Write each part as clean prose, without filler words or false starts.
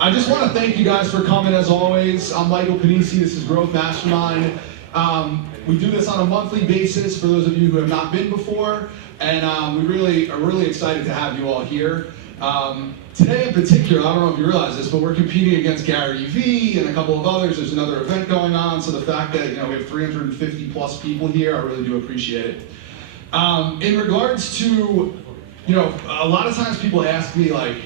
I just want to thank you guys for coming as always. I'm Michael Panisi, this is Growth Mastermind. We do this on a monthly basis for those of you who have not been before, and we really are really excited to have you all here. Today in particular, I don't know if you realize this, but we're competing against Gary Vee and a couple of others. There's another event going on, so the fact that we have 350 plus people here, I really do appreciate it. In regards to, a lot of times people ask me like,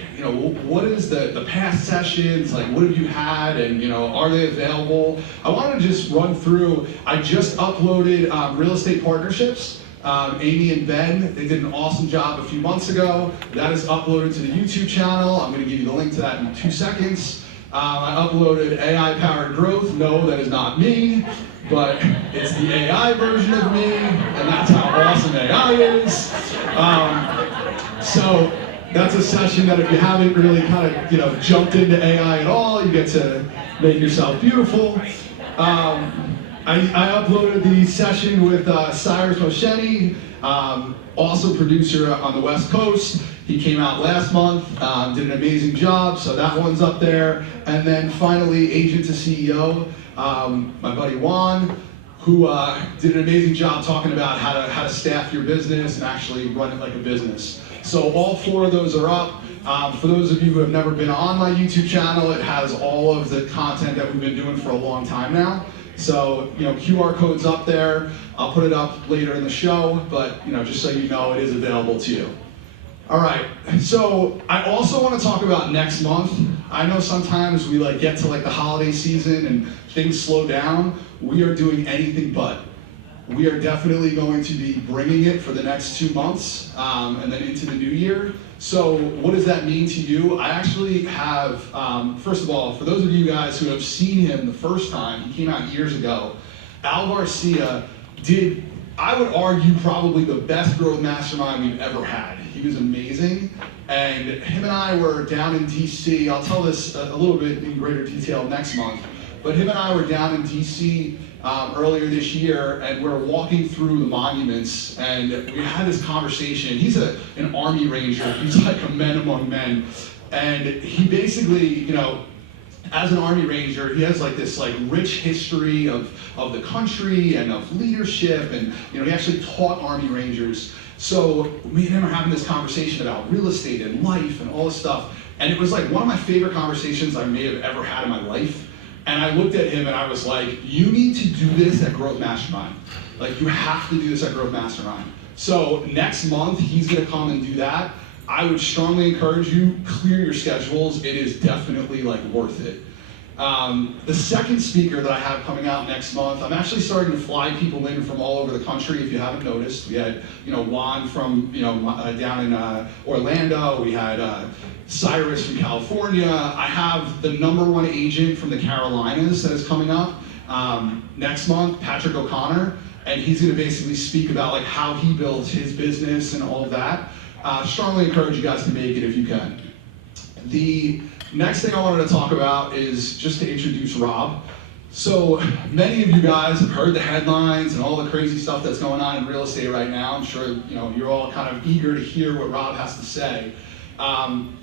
what is the past sessions, like what have you had, and are they available? I want to just run through, I just uploaded Real Estate Partnerships. Amy and Ben, they did an awesome job a few months ago. That is uploaded to the YouTube channel. I'm going to give you the link to that in 2 seconds. I uploaded AI-powered growth. No, that is not me, but it's the AI version of me, and that's how awesome AI is. So that's a session that if you haven't really kind of jumped into AI at all, you get to make yourself beautiful. I uploaded the session with Cyrus Mosheni, awesome producer on the West Coast. He came out last month, did an amazing job, so that one's up there. And then finally, Agent to CEO, my buddy Juan, who did an amazing job talking about how to staff your business and actually run it like a business. So all 4 of those are up. For those of you who have never been on my YouTube channel, it has all of the content that we've been doing for a long time now. So, QR code's up there. I'll put it up later in the show, but, just so you know, it is available to you. All right, so I also want to talk about next month. I know sometimes we get to the holiday season and things slow down. We are doing anything but. We are definitely going to be bringing it for the next 2 months and then into the new year. So what does that mean to you? I actually have, first of all, for those of you guys who have seen him the first time, he came out years ago, Al Garcia did, I would argue, probably the best growth mastermind we've ever had. He was amazing, and him and I were down in DC. I'll tell this a little bit in greater detail next month, but him and I were down in DC earlier this year, and we're walking through the monuments, and we had this conversation. He's an Army Ranger. He's like a man among men, and he basically, as an Army Ranger, he has this rich history of the country and of leadership, and he actually taught Army Rangers. So me and him are having this conversation about real estate and life and all this stuff, and it was one of my favorite conversations I may have ever had in my life. And I looked at him and I was like, you need to do this at Growth Mastermind. You have to do this at Growth Mastermind. So next month, he's gonna come and do that. I would strongly encourage you, clear your schedules. It is definitely worth it. The second speaker that I have coming out next month, I'm actually starting to fly people in from all over the country, if you haven't noticed. We had, Juan from, down in Orlando. We had Cyrus from California. I have the #1 agent from the Carolinas that is coming up next month, Patrick O'Connor, and he's gonna basically speak about how he builds his business and all of that. Strongly encourage you guys to make it if you can. The next thing I wanted to talk about is just to introduce Rob. So many of you guys have heard the headlines and all the crazy stuff that's going on in real estate right now. I'm sure you're all kind of eager to hear what Rob has to say.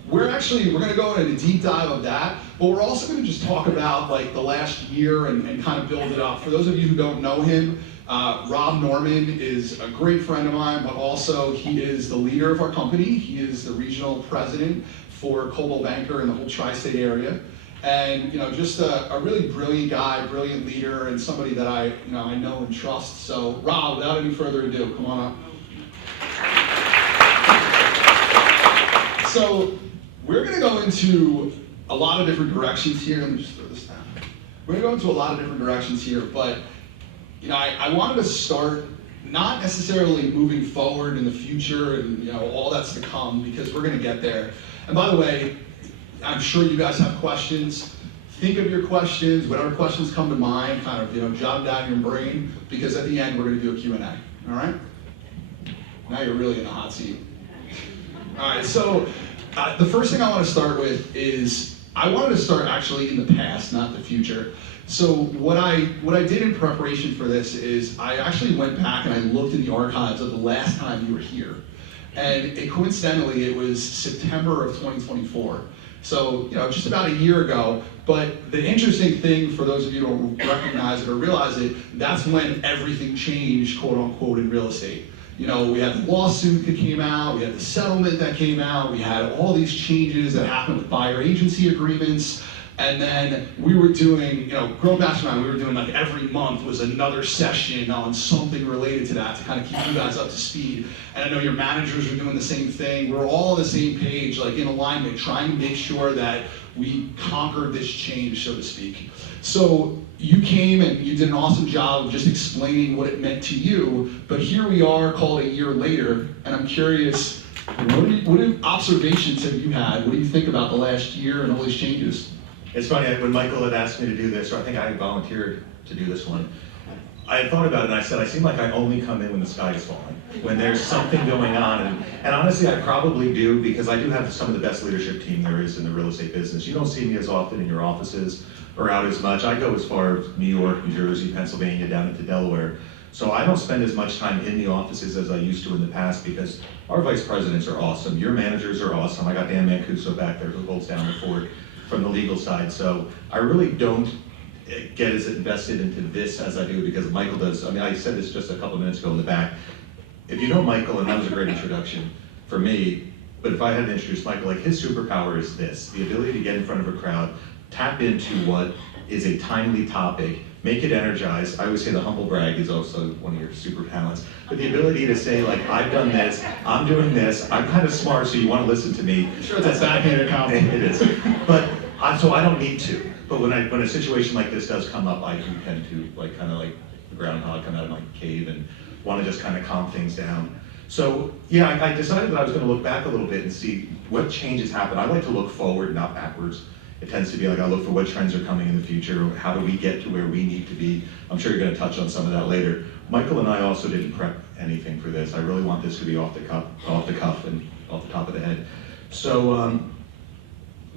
We're going to go into a deep dive of that, but we're also going to just talk about the last year and kind of build it up. For those of you who don't know him, Rob Norman is a great friend of mine, but also he is the leader of our company. He is the regional president for Coldwell Banker in the whole tri-state area. And just a really brilliant guy, brilliant leader, and somebody that I know and trust. So Rob, without any further ado, come on up. So we're going to go into a lot of different directions here. Let me just throw this down. We're going to go into a lot of different directions here, but I wanted to start not necessarily moving forward in the future and all that's to come, because we're going to get there. And by the way, I'm sure you guys have questions. Think of your questions, whatever questions come to mind, kind of jot down in your brain, because at the end we're going to do a Q&A. All right? Now you're really in the hot seat. All right, so the first thing I want to start with is I wanted to start actually in the past, not the future. So what I did in preparation for this is I actually went back and I looked in the archives of the last time you were here. And coincidentally, it was September of 2024. So, just about a year ago. But the interesting thing for those of you who don't recognize it or realize it, that's when everything changed, quote unquote, in real estate. We had the lawsuit that came out, we had the settlement that came out, we had all these changes that happened with buyer agency agreements. And then we were doing, Grow Mastermind, we were doing like every month was another session on something related to that to kind of keep you guys up to speed. And I know your managers were doing the same thing. We're all on the same page, like in alignment, trying to make sure that we conquered this change, so to speak. So you came and you did an awesome job of just explaining what it meant to you, but here we are, call it a year later, and I'm curious, what observations have you had? What do you think about the last year and all these changes? It's funny, when Michael had asked me to do this, or I think I volunteered to do this one, I had thought about it and I said, I seem like I only come in when the sky is falling, when there's something going on. And honestly, I probably do, because I do have some of the best leadership team there is in the real estate business. You don't see me as often in your offices or out as much. I go as far as New York, New Jersey, Pennsylvania, down into Delaware. So I don't spend as much time in the offices as I used to in the past, because our vice presidents are awesome. Your managers are awesome. I got Dan Mancuso back there who holds down the fort from the legal side. So I really don't get as invested into this as I do because Michael does. I mean, I said this just a couple minutes ago in the back. If you know Michael, and that was a great introduction for me, but if I had to introduce Michael, like his superpower is this, the ability to get in front of a crowd, tap into what is a timely topic, make it energized. I always say the humble brag is also one of your super talents, but the ability to say like, I've done this, I'm doing this, I'm kind of smart, so you want to listen to me. I'm sure that's a backhanded compliment. It is, but so I don't need to. But when a situation like this does come up, I do tend to like kind of like the groundhog, come out of my cave and want to just kind of calm things down. So yeah, I decided that I was going to look back a little bit and see what changes happened. I like to look forward, not backwards. It tends to be like I look for what trends are coming in the future, how do we get to where we need to be. I'm sure you're going to touch on some of that later. Michael and I also didn't prep anything for this. I really want this to be off the cuff and off the top of the head. So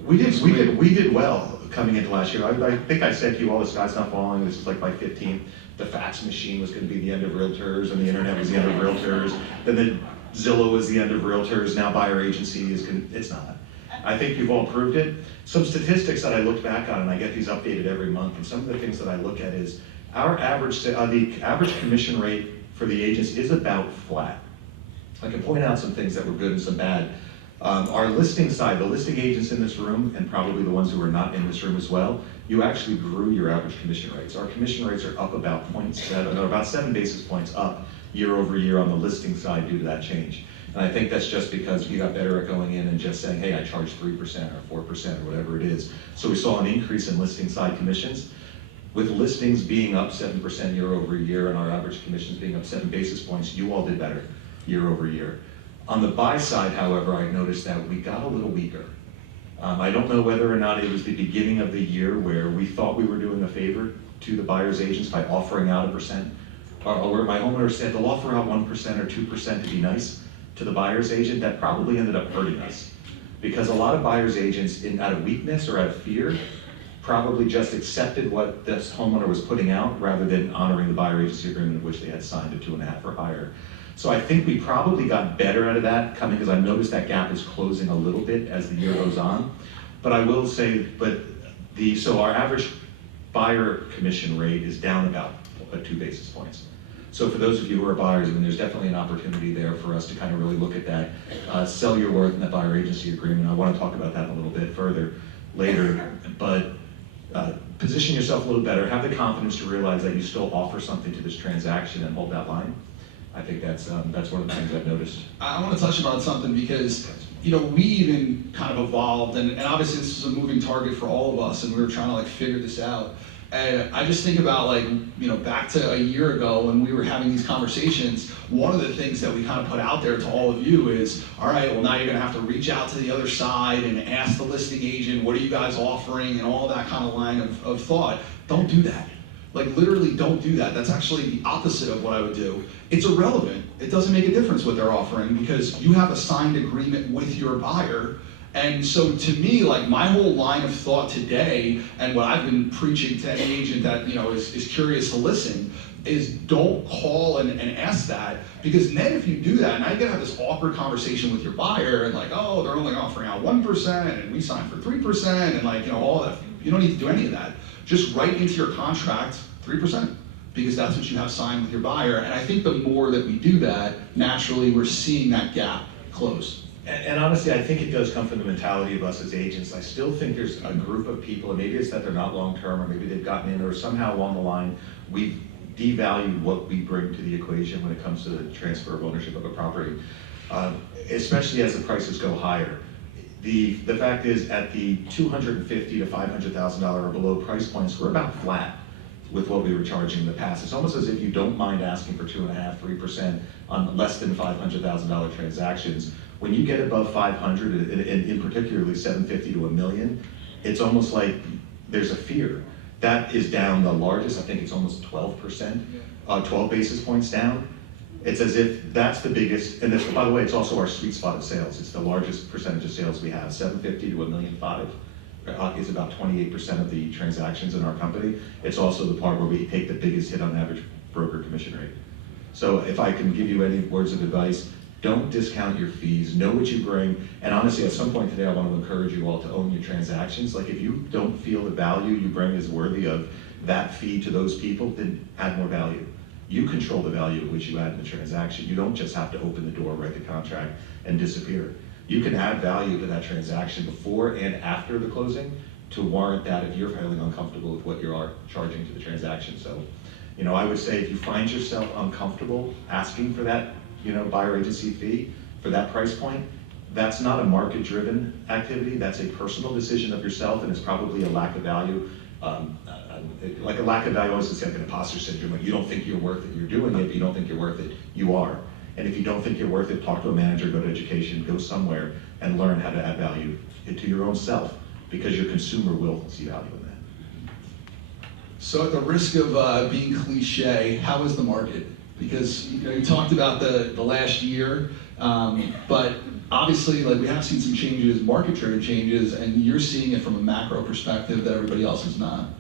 we did well coming into last year. I think I said to you all, the sky's not falling. This is like my 15th. The fax machine was going to be the end of realtors, and the internet was the end of realtors. Then the Zillow was the end of realtors. Now buyer agency is it's not. I think you've all proved it. Some statistics that I looked back on, and I get these updated every month, and some of the things that I look at is our average, the average commission rate for the agents is about flat. I can point out some things that were good and some bad. Our listing side, the listing agents in this room, and probably the ones who are not in this room as well, you actually grew your average commission rates. Our commission rates are up about 0.7, or about 7 basis points up year over year on the listing side due to that change. And I think that's just because we got better at going in and just saying, hey, I charge 3% or 4% or whatever it is. So we saw an increase in listing side commissions. With listings being up 7% year over year and our average commissions being up 7 basis points, you all did better year over year. On the buy side, however, I noticed that we got a little weaker. I don't know whether or not it was the beginning of the year where we thought we were doing a favor to the buyer's agents by offering out 1%, or where my homeowner said they'll offer out 1% or 2% to be nice to the buyer's agent. That probably ended up hurting us, because a lot of buyer's agents, out of weakness or out of fear, probably just accepted what this homeowner was putting out rather than honoring the buyer agency agreement of which they had signed at 2.5 or higher. So I think we probably got better out of that coming, because I've noticed that gap is closing a little bit as the year goes on. But I will say, so our average buyer commission rate is down about 2 basis points. So for those of you who are buyers, I mean, there's definitely an opportunity there for us to kind of really look at that, sell your worth in that buyer agency agreement. I want to talk about that a little bit further later, but position yourself a little better, have the confidence to realize that you still offer something to this transaction and hold that line. I think that's one of the things I've noticed. I want to touch upon something because, we even kind of evolved, and obviously this is a moving target for all of us, and we were trying to figure this out. And I just think about back to a year ago when we were having these conversations, one of the things that we kind of put out there to all of you is, all right, well now you're gonna have to reach out to the other side and ask the listing agent, what are you guys offering, and all that kind of line of thought. Don't do that. Literally don't do that. That's actually the opposite of what I would do. It's irrelevant. It doesn't make a difference what they're offering because you have a signed agreement with your buyer, And so to me, like my whole line of thought today, and what I've been preaching to any agent that is curious to listen, is don't call and ask that, because then if you do that, now you gotta have this awkward conversation with your buyer and like, oh, they're only offering out 1% and we signed for 3% and like, all that. You don't need to do any of that. Just write into your contract 3%, because that's what you have signed with your buyer. And I think the more that we do that, naturally we're seeing that gap close. And honestly, I think it does come from the mentality of us as agents. I still think there's a group of people, and maybe it's that they're not long-term, or maybe they've gotten in, or somehow along the line, we've devalued what we bring to the equation when it comes to the transfer of ownership of a property, especially as the prices go higher. The fact is, at the $250,000 to $500,000 or below price points, we're about flat with what we were charging in the past. It's almost as if you don't mind asking for 2.5%, 3% on less than $500,000 transactions. When you get above 500, and in particularly 750 to $1 million, it's almost like there's a fear. That is down the largest. I think it's almost 12%, 12 basis points down. It's as if that's the biggest, and this, by the way, it's also our sweet spot of sales. It's the largest percentage of sales we have. 750 to $1.5 million is about 28% of the transactions in our company. It's also the part where we take the biggest hit on average broker commission rate. So if I can give you any words of advice, don't discount your fees, know what you bring, and honestly, at some point today, I want to encourage you all to own your transactions. Like if you don't feel the value you bring is worthy of that fee to those people, then add more value. You control the value at which you add in the transaction. You don't just have to open the door, write the contract, and disappear. You can add value to that transaction before and after the closing to warrant that if you're feeling uncomfortable with what you are charging to the transaction. So, I would say if you find yourself uncomfortable asking for that buyer agency fee for that price point, that's not a market-driven activity. That's a personal decision of yourself, and it's probably a lack of value. Like a lack of value, always is like an imposter syndrome. Like you don't think you're worth it, you're doing it, but you don't think you're worth it, you are. And if you don't think you're worth it, talk to a manager, go to education, go somewhere, and learn how to add value to your own self, because your consumer will see value in that. So at the risk of being cliche, how is the market? Because you talked about the last year, but obviously we have seen some changes, market-driven changes, and you're seeing it from a macro perspective that everybody else is not.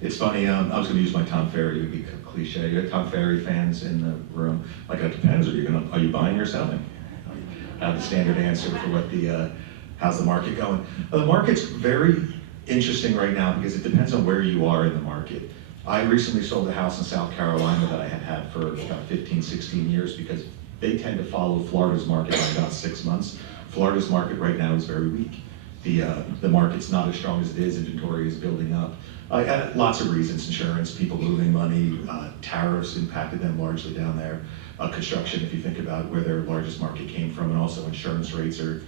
It's funny, I was going to use my Tom Ferry to be cliche. You have Tom Ferry fans in the room. Like it depends, are you buying or selling? I have the standard answer for what how's the market going? Well, the market's very interesting right now because it depends on where you are in the market. I recently sold a house in South Carolina that I had had for about 15, 16 years because they tend to follow Florida's market by about 6 months. Florida's market right now is very weak. The market's not as strong as it is, inventory is building up. Lots of reasons, insurance, people moving money, tariffs impacted them largely down there. Construction, if you think about where their largest market came from, and also insurance rates are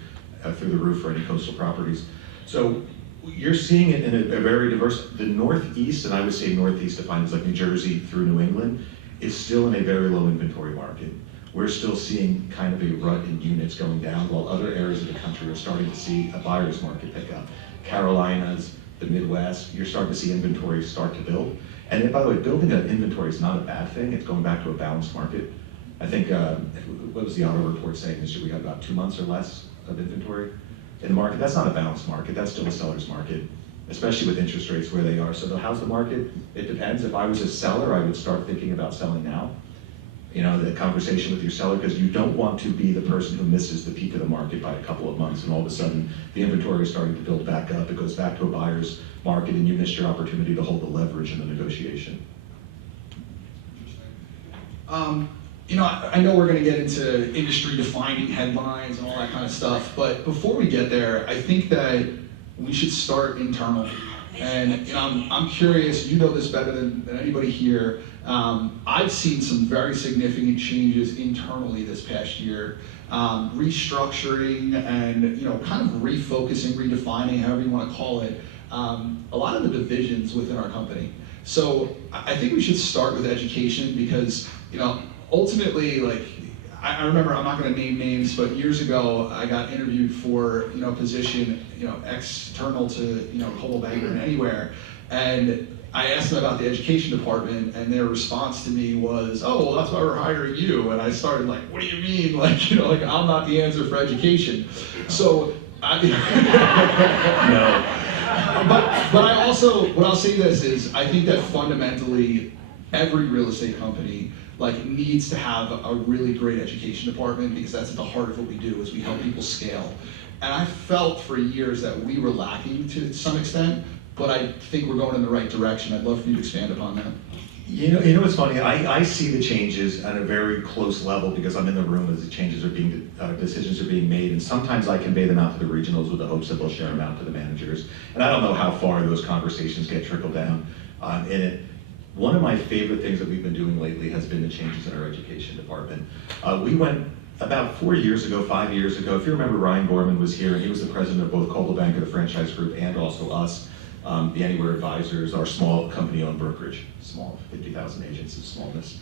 through the roof for any coastal properties. So you're seeing it in a very diverse, the Northeast, and I would say Northeast defined as like New Jersey through New England, is still in a very low inventory market. We're still seeing kind of a rut in units going down, while other areas of the country are starting to see a buyer's market pick up. Carolinas, the Midwest, you're starting to see inventory start to build. And by the way, building an inventory is not a bad thing. It's going back to a balanced market. I think, what was the auto report saying this year? We got about 2 months or less of inventory in the market. That's not a balanced market. That's still a seller's market, especially with interest rates where they are. So how's the market? It depends. If I was a seller, I would start thinking about selling now. The conversation with your seller, because you don't want to be the person who misses the peak of the market by a couple of months, and all of a sudden the inventory is starting to build back up. It goes back to a buyer's market, and you missed your opportunity to hold the leverage in the negotiation. I know we're going to get into industry-defining headlines and all that kind of stuff, but before we get there, I think that we should start internally. And I'm curious, you know this better than anybody here. I've seen some very significant changes internally this past year, restructuring and kind of refocusing, redefining, however you want to call it, a lot of the divisions within our company. So I think we should start with education because ultimately, I remember, I'm not going to name names, but years ago I got interviewed for a position external to Coldwell Banker and Anywhere, and I asked them about the education department, and their response to me was, "Oh, well, that's why we're hiring you." And I started like, "What do you mean? I'm not the answer for education." So No. But I also, what I'll say this is, I think that fundamentally, every real estate company like needs to have a really great education department, because that's at the heart of what we do, is we help people scale. And I felt for years that we were lacking to some extent, but I think we're going in the right direction. I'd love for you to expand upon that. You know what's funny? I see the changes at a very close level because I'm in the room as the changes are being, decisions are being made, and sometimes I convey them out to the regionals with the hopes that they'll share them out to the managers. And I don't know how far those conversations get trickled down in it. One of my favorite things that we've been doing lately has been the changes in our education department. We went about 4 years ago, 5 years ago, if you remember, Ryan Gorman was here, and he was the president of both Coldwell Banker, the franchise group, and also us. The Anywhere Advisors, our small company-owned brokerage, small, 50,000 agents of smallness.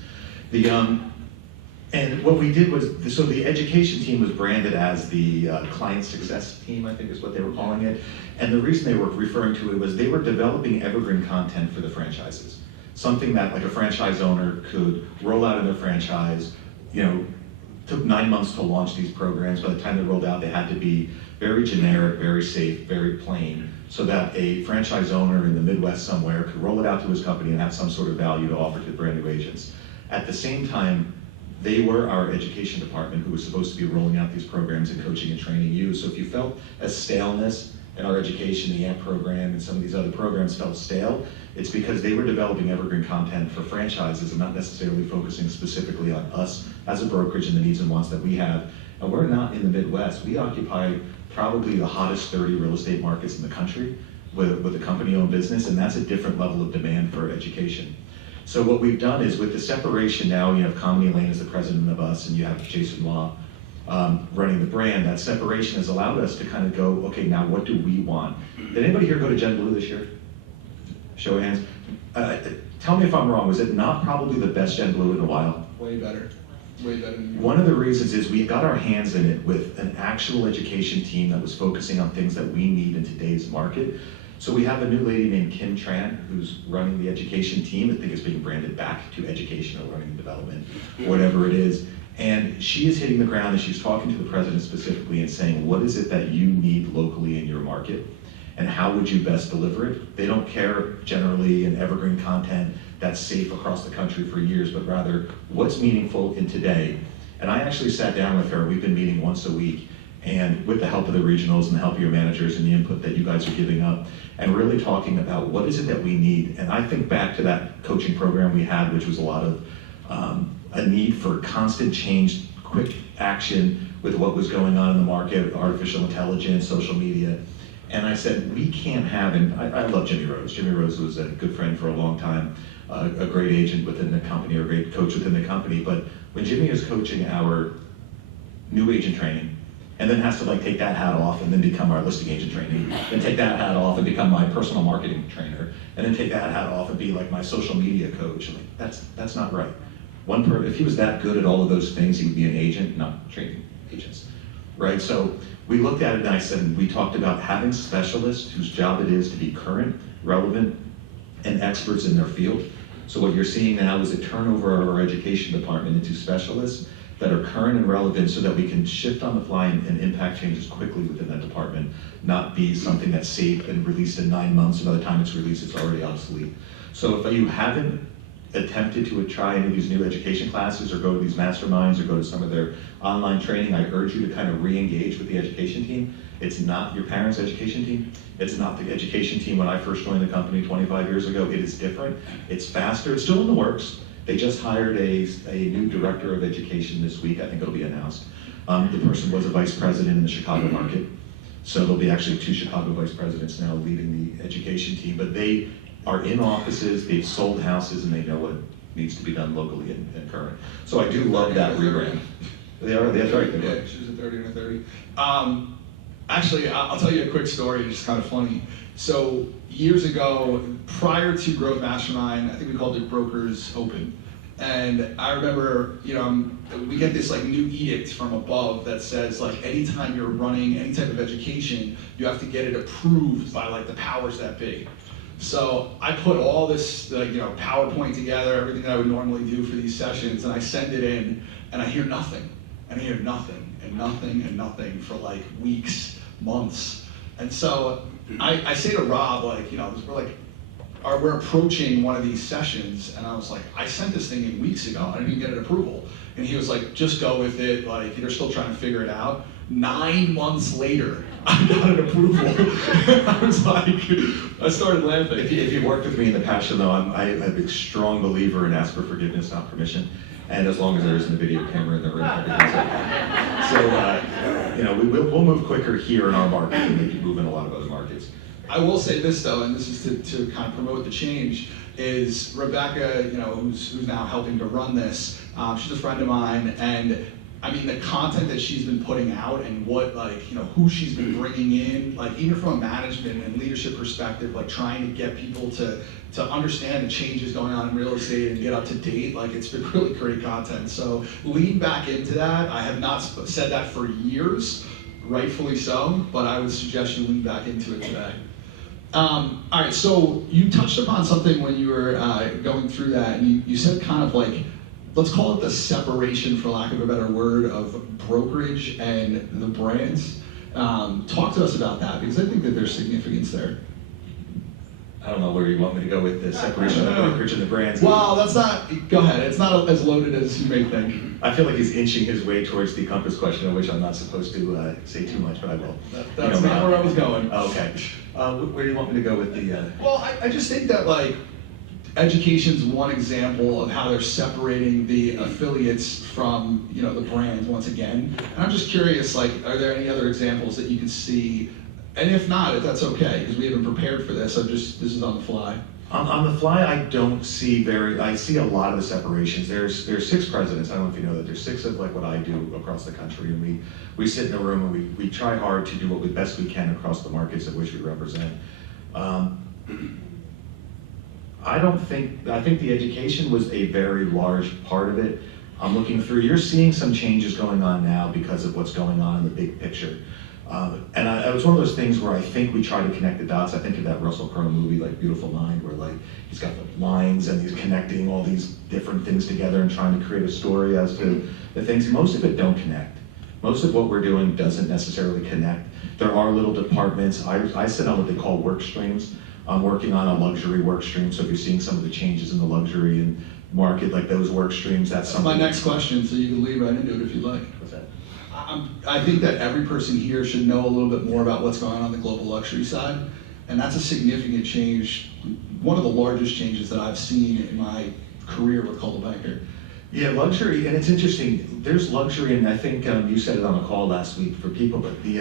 And what we did was, so the education team was branded as the client success team, I think is what they were calling it. And the reason they were referring to it was they were developing evergreen content for the franchises. Something that like a franchise owner could roll out in their franchise, took 9 months to launch these programs. By the time they rolled out, they had to be very generic, very safe, very plain, so that a franchise owner in the Midwest somewhere could roll it out to his company and have some sort of value to offer to brand new agents. At the same time, they were our education department who was supposed to be rolling out these programs and coaching and training you. So if you felt a staleness in our education, the AMP program and some of these other programs felt stale, it's because they were developing evergreen content for franchises and not necessarily focusing specifically on us as a brokerage and the needs and wants that we have. And we're not in the Midwest. We occupy probably the hottest 30 real estate markets in the country with a company-owned business, and that's a different level of demand for education. So what we've done is, with the separation now, you have Comedy Lane as the president of us, and you have Jason Law running the brand. That separation has allowed us to kind of go, okay, now what do we want? Did anybody here go to Gen Blue this year? Show of hands. Tell me if I'm wrong, was it not probably the best Gen Blue in a while? Way better. Way better than you. One of the reasons is we got our hands in it with an actual education team that was focusing on things that we need in today's market. So we have a new lady named Kim Tran who's running the education team. I think it's being branded back to educational learning and development, whatever it is. And she is hitting the ground and she's talking to the president specifically and saying, what is it that you need locally in your market? And how would you best deliver it? They don't care generally in evergreen content that's safe across the country for years, but rather what's meaningful in today. And I actually sat down with her, we've been meeting once a week, and with the help of the regionals and the help of your managers and the input that you guys are giving up, and really talking about what is it that we need. And I think back to that coaching program we had, which was a lot of a need for constant change, quick action with what was going on in the market, artificial intelligence, social media. And I said, we can't have, and I love Jimmy Rose. Jimmy Rose was a good friend for a long time, a great agent within the company, or a great coach within the company. But when Jimmy is coaching our new agent training, and then has to take that hat off and then become our listing agent training, then take that hat off and become my personal marketing trainer, and then take that hat off and be like my social media coach, that's not right. If he was that good at all of those things, he would be an agent, not training agents, right? So we looked at it and I said, we talked about having specialists whose job it is to be current, relevant, and experts in their field. So what you're seeing now is a turnover of our education department into specialists that are current and relevant so that we can shift on the fly and impact changes quickly within that department, not be something that's safe and released in 9 months, and by the time it's released, it's already obsolete. So if you haven't attempted to try any of these new education classes or go to these masterminds or go to some of their online training, I urge you to kind of re-engage with the education team. It's not your parents' education team. It's not the education team when I first joined the company 25 years ago. It is different. It's faster. It's still in the works. They just hired a new director of education this week. I think it'll be announced. The person was a vice president in the Chicago market. So there'll be actually 2 Chicago vice presidents now leading the education team. But they are in offices, they've sold houses, and they know what needs to be done locally and current. So I do love that rebrand. That's right. Yeah, she was a 30 and a 30. Actually, I'll tell you a quick story, it's kind of funny. So years ago, prior to Growth Mastermind, I think we called it Brokers Open. And I remember, we get this new edict from above that says anytime you're running any type of education, you have to get it approved by the powers that be. So I put all this PowerPoint together, everything that I would normally do for these sessions, and I send it in, and I hear nothing, and I hear nothing, and nothing, and nothing for weeks. months. And so I say to Rob, like, we're approaching one of these sessions, and I was like, I sent this thing in weeks ago, I didn't even get an approval. And he was like, just go with it, like, they're still trying to figure it out. 9 months later, I got an approval. I was like, I started laughing. If you've worked with me in the past, you'll know I'm a strong believer in ask for forgiveness, not permission. And as long as there isn't a video camera in the room, everything's okay. So, we'll move quicker here in our market than they can move in a lot of other markets. I will say this though, and this is to kind of promote the change, is Rebecca, who's now helping to run this, she's a friend of mine, and I mean, the content that she's been putting out and what, who she's been bringing in, even from a management and leadership perspective, trying to get people to understand the changes going on in real estate and get up to date, it's been really great content. So lean back into that. I have not said that for years, rightfully so, but I would suggest you lean back into it today. All right, so you touched upon something when you were going through that, and you said kind of let's call it the separation, for lack of a better word, of brokerage and the brands. Talk to us about that, because I think that there's significance there. I don't know where you want me to go with the separation of the brokerage and the brands. Well, that's not, go ahead. It's not as loaded as you may think. I feel like he's inching his way towards the Compass question, of which I'm not supposed to say too much, but I will. That's not where I was going. Okay. Where do you want me to go with the... Well, I just think that, education's one example of how they're separating the affiliates from, the brands once again. And I'm just curious, are there any other examples that you can see? And if not, if that's okay, because we haven't prepared for this, this is on the fly. On the fly, I don't see I see a lot of the separations. There's 6 presidents. I don't know if you know that. There's 6 of what I do across the country, and we sit in a room and we try hard to do what best we can across the markets of which we represent. I think the education was a very large part of it. I'm looking through, you're seeing some changes going on now because of what's going on in the big picture. And it was one of those things where I think we try to connect the dots. I think of that Russell Crowe movie, Beautiful Mind, where he's got the lines and he's connecting all these different things together and trying to create a story as to the things. Most of it don't connect. Most of what we're doing doesn't necessarily connect. There are little departments. I sit on what they call work streams. I'm working on a luxury work stream, so if you're seeing some of the changes in the luxury and market, those work streams, that's something. My next question, so you can lead right into it if you'd like. What's that? I think that every person here should know a little bit more about what's going on the global luxury side, and that's a significant change, one of the largest changes that I've seen in my career with Coldwell Banker. Yeah, luxury, and it's interesting, there's luxury, and I think you said it on the call last week for people, but the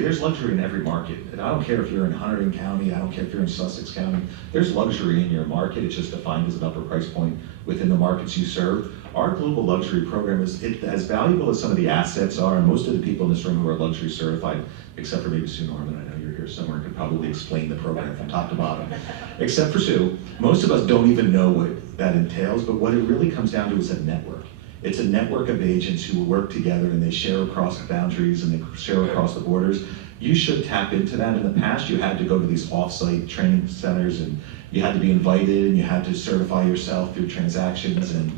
there's luxury in every market. And I don't care if you're in Hunterdon County, I don't care if you're in Sussex County, there's luxury in your market. It's just defined as an upper price point within the markets you serve. Our global luxury program is as valuable as some of the assets are, and most of the people in this room who are luxury certified, except for maybe Sue Norman, I know you're here somewhere, could probably explain the program from top to bottom. Except for Sue, most of us don't even know what that entails, but what it really comes down to is a network. It's a network of agents who work together and they share across the boundaries and they share across the borders. You should tap into that. In the past, you had to go to these off-site training centers and you had to be invited and you had to certify yourself through transactions, and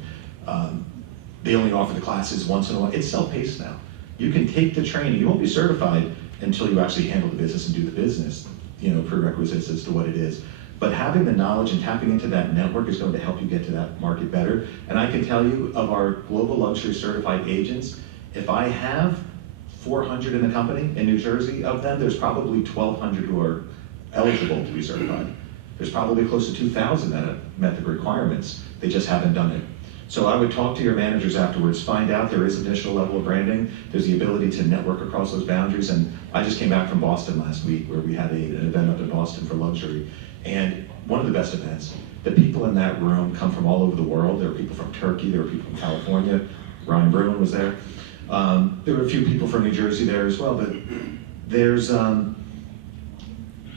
they only offer the classes once in a while. It's self-paced now. You can take the training. You won't be certified until you actually handle the business and do the business, prerequisites as to what it is. But having the knowledge and tapping into that network is going to help you get to that market better. And I can tell you, of our global luxury certified agents, if I have 400 in the company in New Jersey, of them, there's probably 1,200 who are eligible to be certified. There's probably close to 2,000 that have met the requirements. They just haven't done it. So I would talk to your managers afterwards, find out there is additional level of branding, there's the ability to network across those boundaries. And I just came back from Boston last week where we had an event up in Boston for luxury. And one of the best events. The people in that room come from all over the world. There were people from Turkey, there were people from California, Ryan Bruin was there. There were a few people from New Jersey there as well, but there's a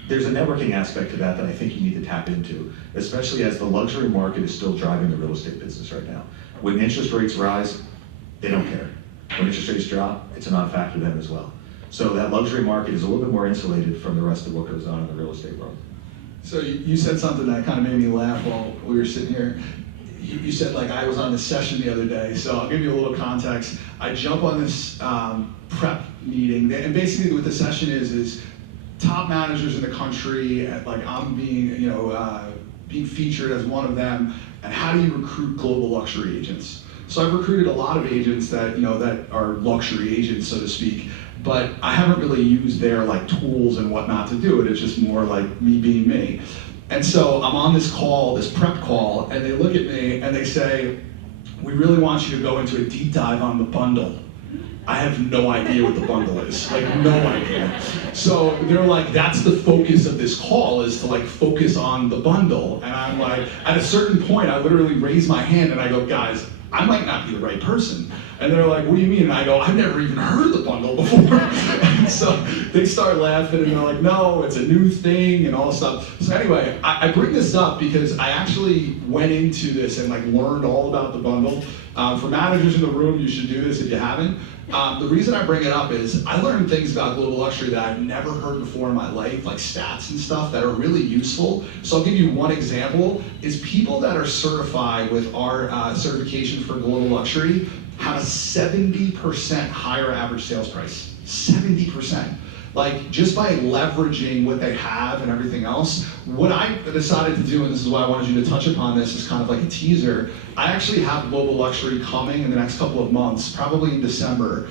networking aspect to that I think you need to tap into, especially as the luxury market is still driving the real estate business right now. When interest rates rise, they don't care. When interest rates drop, it's a non-factor to them as well. So that luxury market is a little bit more insulated from the rest of what goes on in the real estate world. So you said something that kind of made me laugh while we were sitting here. You said I was on this session the other day, so I'll give you a little context. I jump on this prep meeting. And basically what the session is top managers in the country, like I'm being, being featured as one of them, and how do you recruit global luxury agents? So I've recruited a lot of agents that, that are luxury agents, so to speak, but I haven't really used their like tools and whatnot to do it. It's just more like me being me. And so I'm on this call, this prep call, and they look at me and they say, we really want you to go into a deep dive on the bundle. I have no idea what the bundle is, like no idea. So they're like, that's the focus of this call, is to like focus on the bundle. And I'm like, at a certain point, I literally raise my hand and I go, guys, I might not be the right person. And they're like, what do you mean? And I go, I've never even heard of the bundle before. And so they start laughing and they're like, no, it's a new thing and all this stuff. So anyway, I bring this up because I actually went into this and like learned all about the bundle. For managers in the room, you should do this if you haven't. The reason I bring it up is I learned things about global luxury that I've never heard before in my life, like stats and stuff that are really useful. So I'll give you one example, is people that are certified with our certification for global luxury have a 70% higher average sales price, 70%. Like just by leveraging what they have and everything else, what I decided to do, and this is why I wanted you to touch upon this as kind of like a teaser, I actually have global luxury coming in the next couple of months, probably in December.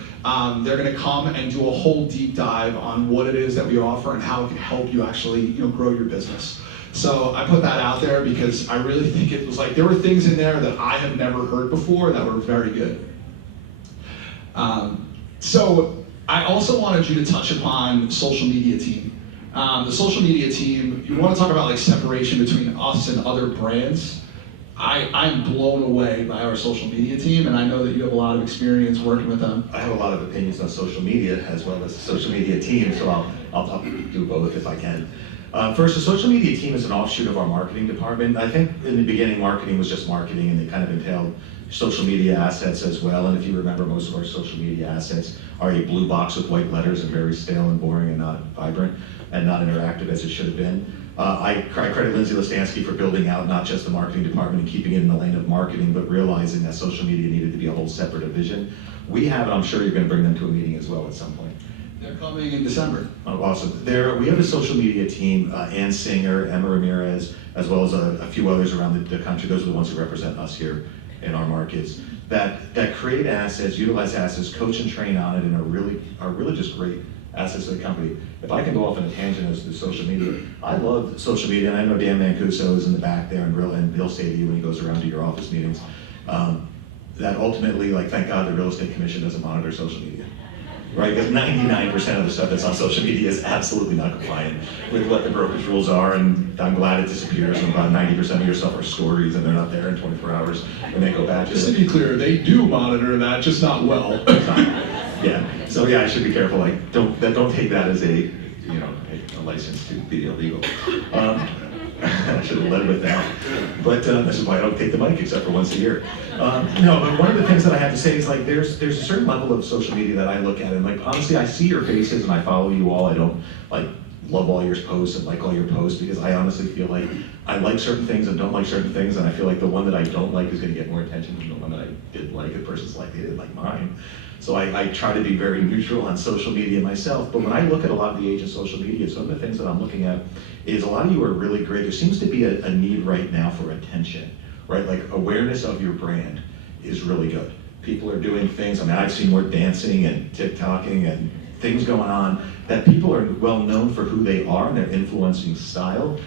They're gonna come and do a whole deep dive on what it is that we offer and how it can help you actually grow your business. So I put that out there because I really think it was like, there were things in there that I have never heard before that were very good. So I also wanted you to touch upon social media team. The social media team, you want to talk about like separation between us and other brands. I'm blown away by our social media team, and I know that you have a lot of experience working with them. I have a lot of opinions on social media as well as the social media team, so I'll do both if I can. First, the social media team is an offshoot of our marketing department. I think in the beginning, marketing was just marketing, and it kind of entailed social media assets as well. And if you remember, most of our social media assets are a blue box with white letters and very stale and boring and not vibrant and not interactive as it should have been. I credit Lindsay Listansky for building out not just the marketing department and keeping it in the lane of marketing, but realizing that social media needed to be a whole separate division. We have, and I'm sure you're going to bring them to a meeting as well at some point. They're coming in December. Oh, awesome. We have a social media team, Ann Singer, Emma Ramirez, as well as a few others around the country. Those are the ones who represent us here in our markets, that create assets, utilize assets, coach and train on it, and are really just great assets of the company. If I can go off on a tangent as to social media, I love social media, and I know Dan Mancuso is in the back there, and he'll say to you when he goes around to your office meetings, that ultimately, like, thank God the Real Estate Commission doesn't monitor social media. Right, because 99% of the stuff that's on social media is absolutely not compliant with what the brokerage rules are, and I'm glad it disappears when about 90% of your stuff are stories and they're not there in 24 hours when they go back. Just to be clear, they do monitor that, just not well. Yeah, so yeah, I should be careful. Like, don't take that as a license to be illegal. I should have led with that, but this is why I don't take the mic except for once a year. No, but one of the things that I have to say is like there's a certain level of social media that I look at, and like honestly, I see your faces and I follow you all. I don't like love all your posts and like all your posts because I honestly feel like I like certain things and don't like certain things, and I feel like the one that I don't like is going to get more attention than the one that I did like. The person's like they didn't like mine. So I try to be very neutral on social media myself, but when I look at a lot of the agent social media, some of the things that I'm looking at is a lot of you are really great. There seems to be a need right now for attention, right? Like awareness of your brand is really good. People are doing things, I mean, I've seen more dancing and TikToking and things going on that people are well known for who they are and their influencing style,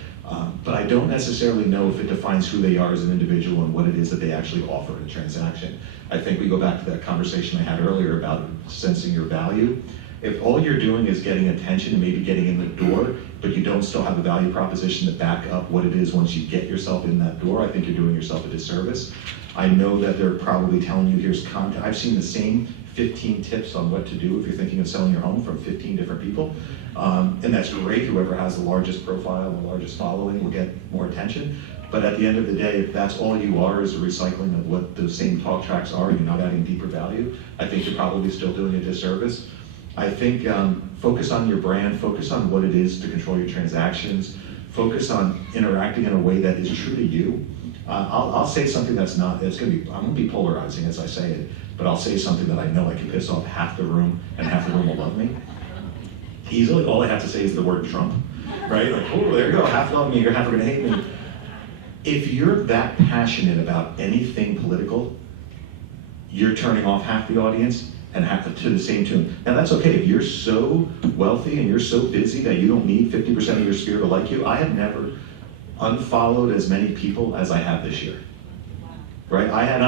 but I don't necessarily know if it defines who they are as an individual and what it is that they actually offer in a transaction. I think we go back to that conversation I had earlier about sensing your value. If all you're doing is getting attention and maybe getting in the door, but you don't still have a value proposition to back up what it is once you get yourself in that door, I think you're doing yourself a disservice. I know that they're probably telling you here's content. I've seen the same 15 tips on what to do if you're thinking of selling your home from 15 different people. And that's great. Whoever has the largest profile, the largest following will get more attention. But at the end of the day, if that's all you are is a recycling of what those same talk tracks are, and you're not adding deeper value, I think you're probably still doing a disservice. I think focus on your brand, focus on what it is to control your transactions, focus on interacting in a way that is true to you. I'll say something that's not, I won't be polarizing as I say it, but I'll say something that I know I can piss off half the room and half the room will love me. Easily, all I have to say is the word Trump, right? Like, oh, there you go, half love me, you're half are gonna hate me. If you're that passionate about anything political, you're turning off half the audience and half to the same tune. Now that's okay, if you're so wealthy and you're so busy that you don't need 50% of your sphere to like you, I have never unfollowed as many people as I have this year. Right? I'm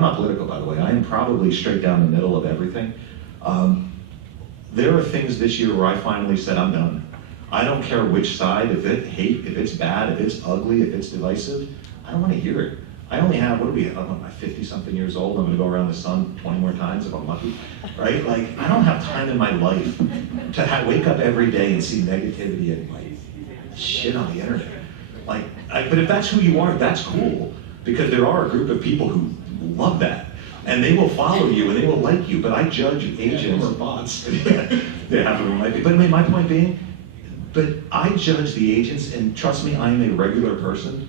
not political, by the way. I am probably straight down the middle of everything. There are things this year where I finally said, I'm done. I don't care which side, if it's bad, if it's ugly, if it's divisive, I don't want to hear it. I only have, what do we have? I'm 50-something years old. I'm going to go around the sun 20 more times if I'm lucky, right? Like, I don't have time in my life to wake up every day and see negativity and like shit on the internet. Like, but if that's who you are, that's cool, because there are a group of people who love that, and they will follow you and they will like you. But I judge agents or bots. Yeah, they have them might be. But my point being, but I judge the agents, and trust me, I am a regular person.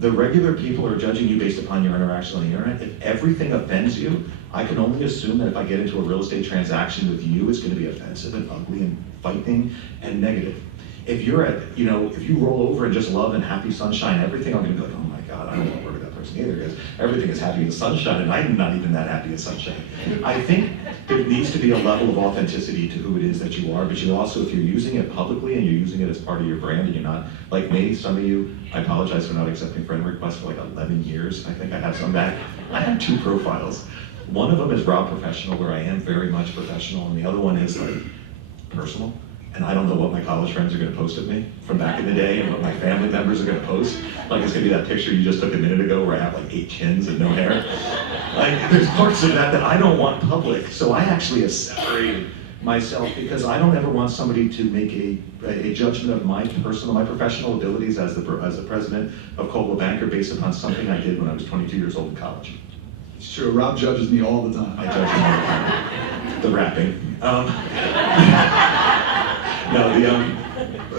The regular people are judging you based upon your interaction on the internet. If everything offends you, I can only assume that if I get into a real estate transaction with you, it's going to be offensive and ugly and fighting and negative. If you're if you roll over and just love and happy sunshine everything, I'm going to be like, oh my God, I don't want to work with that person either, because everything is happy and sunshine, and I'm not even that happy and sunshine. I think there needs to be a level of authenticity to who it is that you are, but you also, if you're using it publicly and you're using it as part of your brand, and you're not, like me, some of you, I apologize for not accepting friend requests for like 11 years. I think I have some back. I have 2 profiles. One of them is raw professional, where I am very much professional, and the other one is like personal. And I don't know what my college friends are going to post of me from back in the day, and what my family members are going to post. Like, it's going to be that picture you just took a minute ago where I have like 8 chins and no hair. Like, there's parts of that I don't want public. So I actually have separated myself, because I don't ever want somebody to make a judgment of my professional abilities as the president of Coldwell Banker based upon something I did when I was 22 years old in college. It's true, Rob judges me all the time. I judge him all the time. The rapping.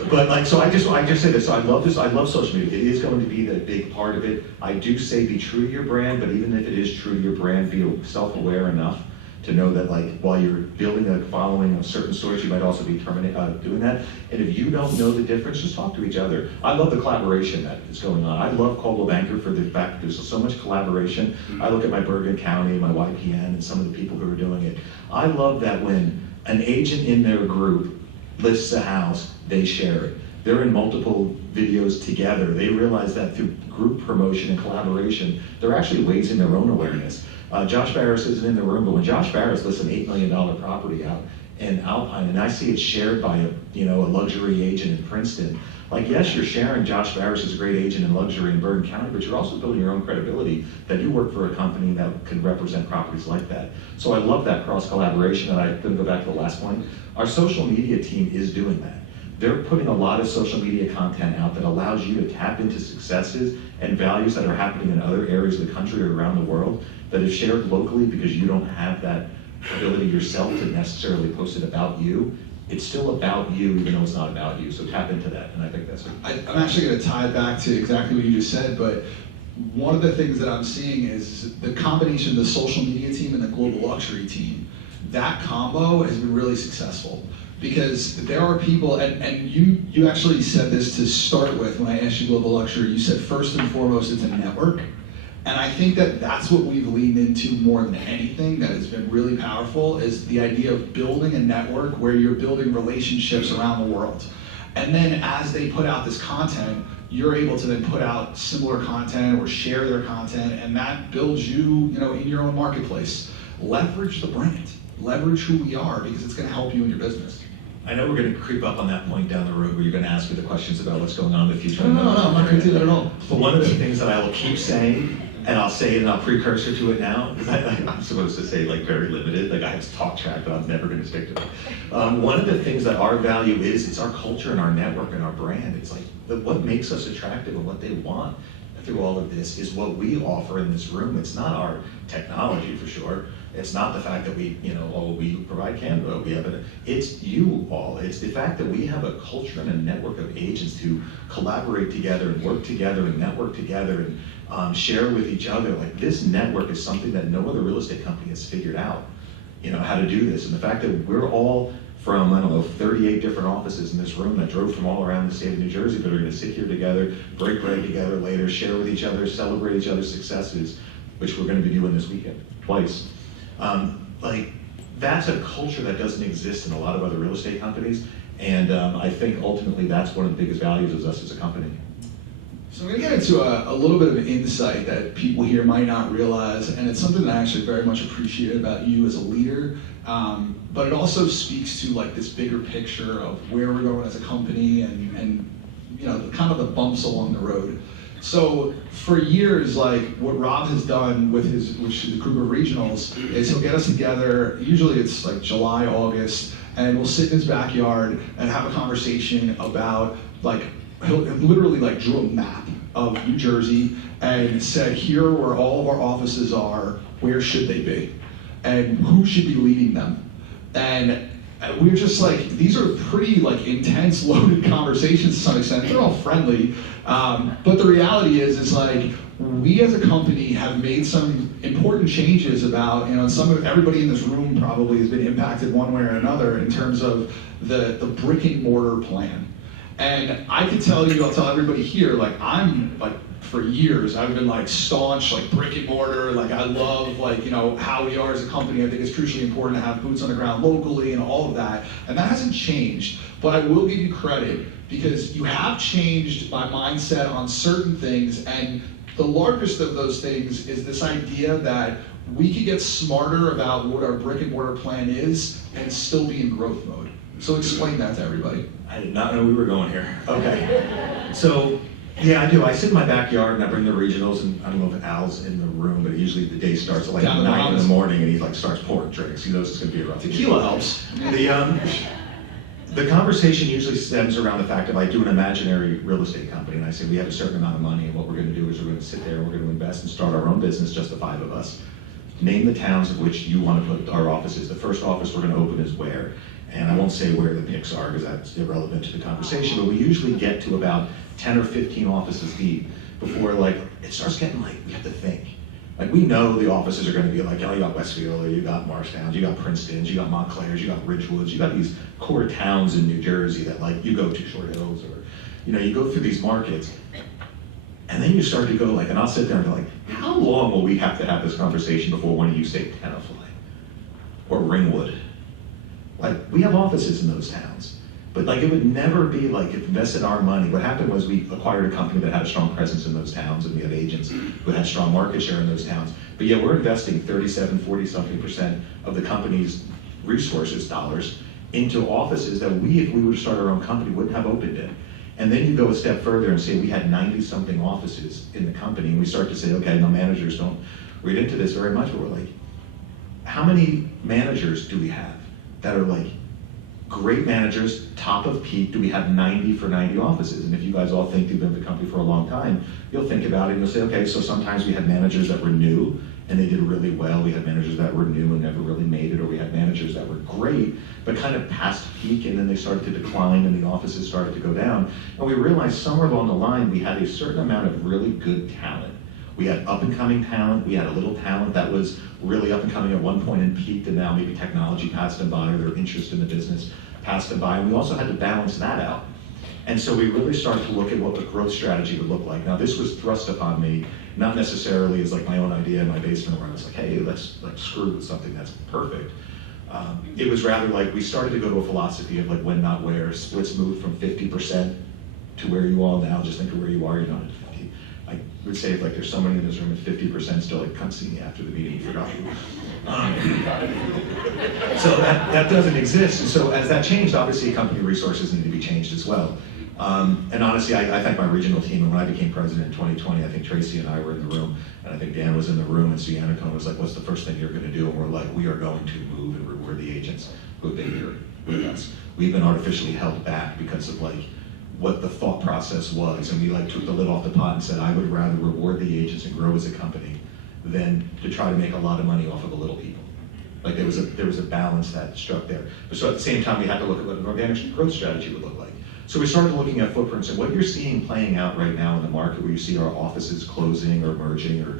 But like, so I just say this. So I love this. I love social media. It is going to be the big part of it. I do say be true to your brand, but even if it is true to your brand, be self-aware enough to know that, like, while you're building a following of certain sorts, you might also be doing that. And if you don't know the difference, just talk to each other. I love the collaboration that is going on. I love Coldwell Banker for the fact that there's so much collaboration. I look at my Bergen County, my YPN, and some of the people who are doing it. I love that when an agent in their group lists a house, they share it. They're in multiple videos together. They realize that through group promotion and collaboration, they're actually raising their own awareness. Josh Barris isn't in the room, but when Josh Barris lists an $8 million property out in Alpine, and I see it shared by a luxury agent in Princeton, like, yes, you're sharing Josh Barris is a great agent in luxury in Bergen County, but you're also building your own credibility that you work for a company that can represent properties like that. So I love that cross collaboration, and I'm going to go back to the last point. Our social media team is doing that. They're putting a lot of social media content out that allows you to tap into successes and values that are happening in other areas of the country or around the world that is shared locally, because you don't have that ability yourself to necessarily post it about you. It's still about you, even though it's not about you. So tap into that, and I think that's it. I'm actually going to tie it back to exactly what you just said, but one of the things that I'm seeing is the combination of the social media team and the global luxury team. That combo has been really successful, because there are people, and you actually said this to start with when I asked you global luxury. You said first and foremost it's a network. And I think that that's what we've leaned into more than anything that has been really powerful, is the idea of building a network where you're building relationships around the world. And then as they put out this content, you're able to then put out similar content or share their content, and that builds you, in your own marketplace. Leverage the brand, leverage who we are, because it's going to help you in your business. I know we're going to creep up on that point down the road where you're going to ask me the questions about what's going on in the future. No, I'm not going to do that at all. But one of the things that I will keep saying, and I'll say it and I'll precursor to it now, because I'm supposed to say like very limited, like I have to talk track, but I'm never going to stick to it. One of the things that our value is, it's our culture and our network and our brand. It's like what makes us attractive and what they want through all of this is what we offer in this room. It's not our technology for sure. It's not the fact that we, we provide Canva, it's you all. It's the fact that we have a culture and a network of agents who collaborate together and work together and network together and share with each other. Like, this network is something that no other real estate company has figured out, how to do this. And the fact that we're all from, 38 different offices in this room that drove from all around the state of New Jersey, but are gonna sit here together, break bread together later, share with each other, celebrate each other's successes, which we're gonna be doing this weekend, twice. That's a culture that doesn't exist in a lot of other real estate companies, and I think ultimately that's one of the biggest values of us as a company. So I'm going to get into a little bit of an insight that people here might not realize, and it's something that I actually very much appreciate about you as a leader, but it also speaks to this bigger picture of where we're going as a company and kind of the bumps along the road. So for years, what Rob has done with the group of regionals is he'll get us together, usually it's July, August, and we'll sit in his backyard and have a conversation about he'll literally drew a map of New Jersey and said, here where all of our offices are, where should they be? And who should be leading them? And we're just these are pretty intense, loaded conversations to some extent. They're all friendly, but the reality is we as a company have made some important changes about, everybody in this room probably has been impacted one way or another in terms of the brick and mortar plan. And I can tell you, I'll tell everybody here, I'm for years, I've been staunch, brick and mortar, I love how we are as a company. I think it's crucially important to have boots on the ground locally and all of that. And that hasn't changed, but I will give you credit because you have changed my mindset on certain things, and the largest of those things is this idea that we could get smarter about what our brick and mortar plan is and still be in growth mode. So explain that to everybody. I did not know we were going here. Okay. So, yeah, I do. I sit in my backyard and I bring the regionals, and I don't know if Al's in the room, but usually the day starts at 9 in the morning and he starts pouring drinks. He knows it's going to be a rough day. Tequila helps. The conversation usually stems around the fact of I do an imaginary real estate company, and I say we have a certain amount of money, and what we're going to do is we're going to sit there and we're going to invest and start our own business, just the 5 of us. Name the towns of which you want to put our offices. The first office we're going to open is where? And I won't say where the picks are because that's irrelevant to the conversation, but we usually get to about 10 or 15 offices deep before it starts getting we have to think. We know the offices are going to be you got Westfield, or you got Marshtown, you got Princeton, you got Montclair's, you got Ridgewoods, you got these core towns in New Jersey that you go to, Short Hills, or you go through these markets. And then you start to go and I'll sit there and go how long will we have to have this conversation before one of you say Tenafly or Ringwood? We have offices in those towns, but it would never be if invested our money. What happened was we acquired a company that had a strong presence in those towns, and we have agents who had strong market share in those towns. But yeah, we're investing 37, 40-something% of the company's resources, dollars, into offices that if we were to start our own company, wouldn't have opened in. And then you go a step further and say we had 90-something offices in the company, and we start to say, okay, now managers don't read into this very much, but we're how many managers do we have that are great managers, top of peak? Do we have 90 for 90 offices? And if you guys all think you've been with the company for a long time, you'll think about it and you'll say, okay, so sometimes we had managers that were new and they did really well. We had managers that were new and never really made it, or we had managers that were great, but kind of past peak, and then they started to decline and the offices started to go down. And we realized somewhere along the line, we had a certain amount of really good talent. We had up and coming talent, we had a little talent that was really up and coming at one point and peaked, and now maybe technology passed them by, or their interest in the business passed them by, and we also had to balance that out. And so we really started to look at what the growth strategy would look like. Now this was thrust upon me, not necessarily as my own idea in my basement where I was hey, let's screw with something that's perfect. It was rather we started to go to a philosophy of when, not where. Splits moved from 50% to where you are now. Just think of where you are, you're not at 50. I would say if there's somebody in this room at 50% still, come see me after the meeting, you forgot you. So that doesn't exist. And so as that changed, obviously company resources need to be changed as well. And honestly, I thank my regional team. And when I became president in 2020, I think Tracy and I were in the room, and I think Dan was in the room, and Sienna was what's the first thing you're going to do? And we're we are going to move and reward the agents who have been here with us. We've been artificially held back because of what the thought process was, and we took the lid off the pot and said, I would rather reward the agents and grow as a company than to try to make a lot of money off of the little people. Like there was a balance that struck there. But so at the same time, we had to look at what an organic growth strategy would look like. So we started looking at footprints, and what you're seeing playing out right now in the market, where you see our offices closing or merging, or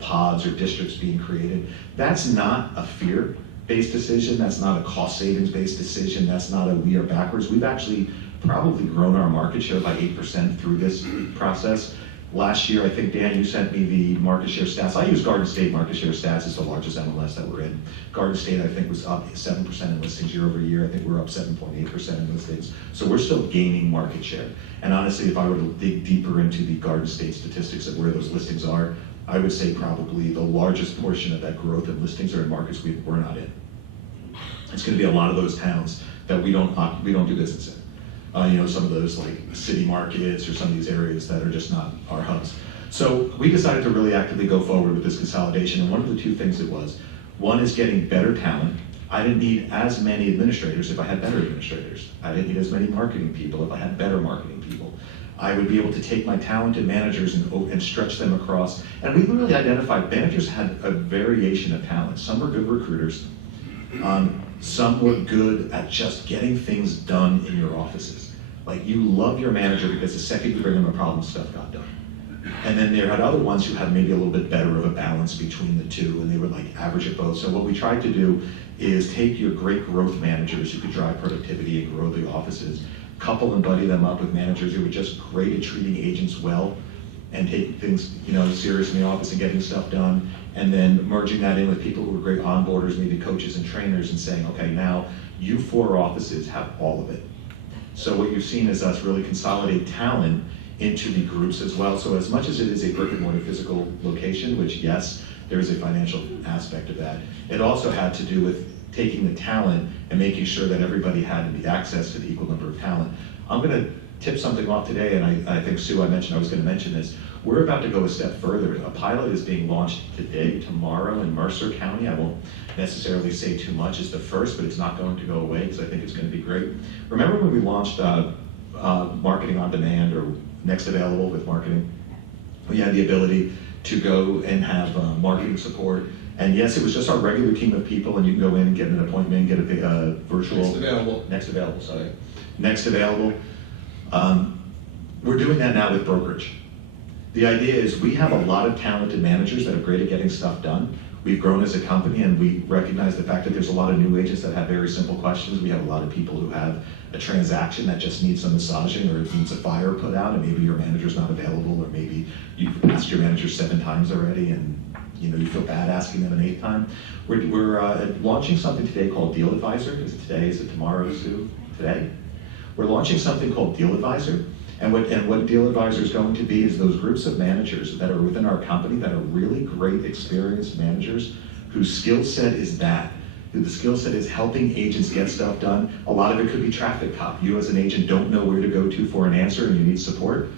pods or districts being created, that's not a fear-based decision. That's not a cost savings-based decision. That's not a we are backwards. We've actually probably grown our market share by 8% through this process. Last year, I think, Dan, you sent me the market share stats. I use Garden State market share stats. It's the largest MLS that we're in. Garden State, I think, was up 7% in listings year over year. I think we're up 7.8% in listings. So we're still gaining market share. And honestly, if I were to dig deeper into the Garden State statistics of where those listings are, I would say probably the largest portion of that growth in listings are in markets we're not in. It's going to be a lot of those towns that we don't do business in. Some of those like city markets or some of these areas that are just not our hubs. So we decided to really actively go forward with this consolidation, and one of the two things it was, one is getting better talent. I didn't need as many administrators if I had better administrators. I didn't need as many marketing people if I had better marketing people. I would be able to take my talented managers and stretch them across. And we really identified managers had a variation of talent. Some were good recruiters. Some were good at just getting things done in your offices. Like, you love your manager because the second you bring them a problem, stuff got done. And then there had other ones who had maybe a little bit better of a balance between the two, and they would like average it both. So what we tried to do is take your great growth managers who could drive productivity and grow the offices, couple and buddy them up with managers who were just great at treating agents well and taking things serious in the office and getting stuff done, and then merging that in with people who were great onboarders, maybe coaches and trainers, and saying, okay, now you 4 offices have all of it. So what you've seen is us really consolidate talent into the groups as well. So as much as it is a brick and mortar physical location, which yes, there is a financial aspect of that, it also had to do with taking the talent and making sure that everybody had the access to the equal number of talent. I'm gonna tip something off today, and I think Sue, I was gonna mention this. We're about to go a step further. A pilot is being launched today, tomorrow in Mercer County. I won't necessarily say too much. It's the first, but it's not going to go away because I think it's going to be great. Remember when we launched Marketing on Demand, or Next Available with marketing? We had the ability to go and have marketing support. And yes, it was just our regular team of people, and you can go in and get an appointment, get a virtual. Next Available. We're doing that now with brokerage. The idea is we have a lot of talented managers that are great at getting stuff done. We've grown as a company, and we recognize the fact that there's a lot of new agents that have very simple questions. We have a lot of people who have a transaction that just needs some massaging, or it needs a fire put out, and maybe your manager's not available, or maybe you've asked your manager 7 times already, and you feel bad asking them an 8th time. We're launching something today called Deal Advisor. Is it today? Is it tomorrow, Sue? Today? We're launching something called Deal Advisor. And what Deal Advisor is going to be is those groups of managers that are within our company that are really great, experienced managers whose skill set is that. The skill set is helping agents get stuff done. A lot of it could be traffic cop. You as an agent don't know where to go to for an answer and you need support.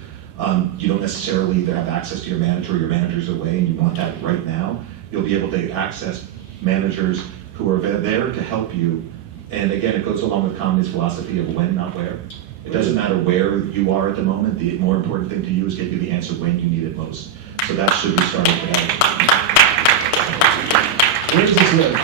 You don't necessarily either have access to your manager, or your manager's away and you want that right now. You'll be able to access managers who are there to help you. And again, it goes along with Common's philosophy of when, not where. It doesn't matter where you are at the moment. The more important thing to you is get you the answer when you need it most. So that should be starting today. Where does this live?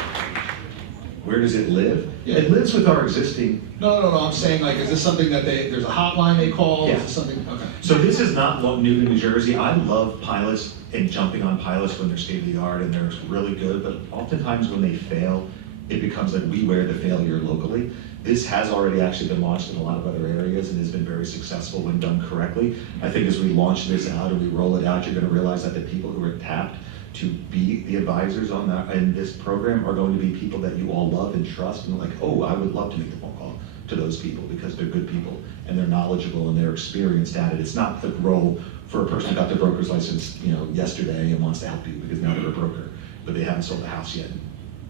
Where does it live? Yeah. It lives with our existing. No. I'm saying, like, is this something that there's a hotline they call? Yeah. Is this something? Okay. So this is not new to New Jersey. I love pilots and jumping on pilots when they're state of the art and they're really good, but oftentimes when they fail, it becomes like we wear the failure locally. This has already actually been launched in a lot of other areas and has been very successful when done correctly. I think as we launch this out and we roll it out, you're going to realize that the people who are tapped to be the advisors in this program are going to be people that you all love and trust, and like, oh, I would love to make the phone call to those people because they're good people and they're knowledgeable and they're experienced at it. It's not the role for a person who got their broker's license, yesterday and wants to help you because now they're a broker, but they haven't sold a house yet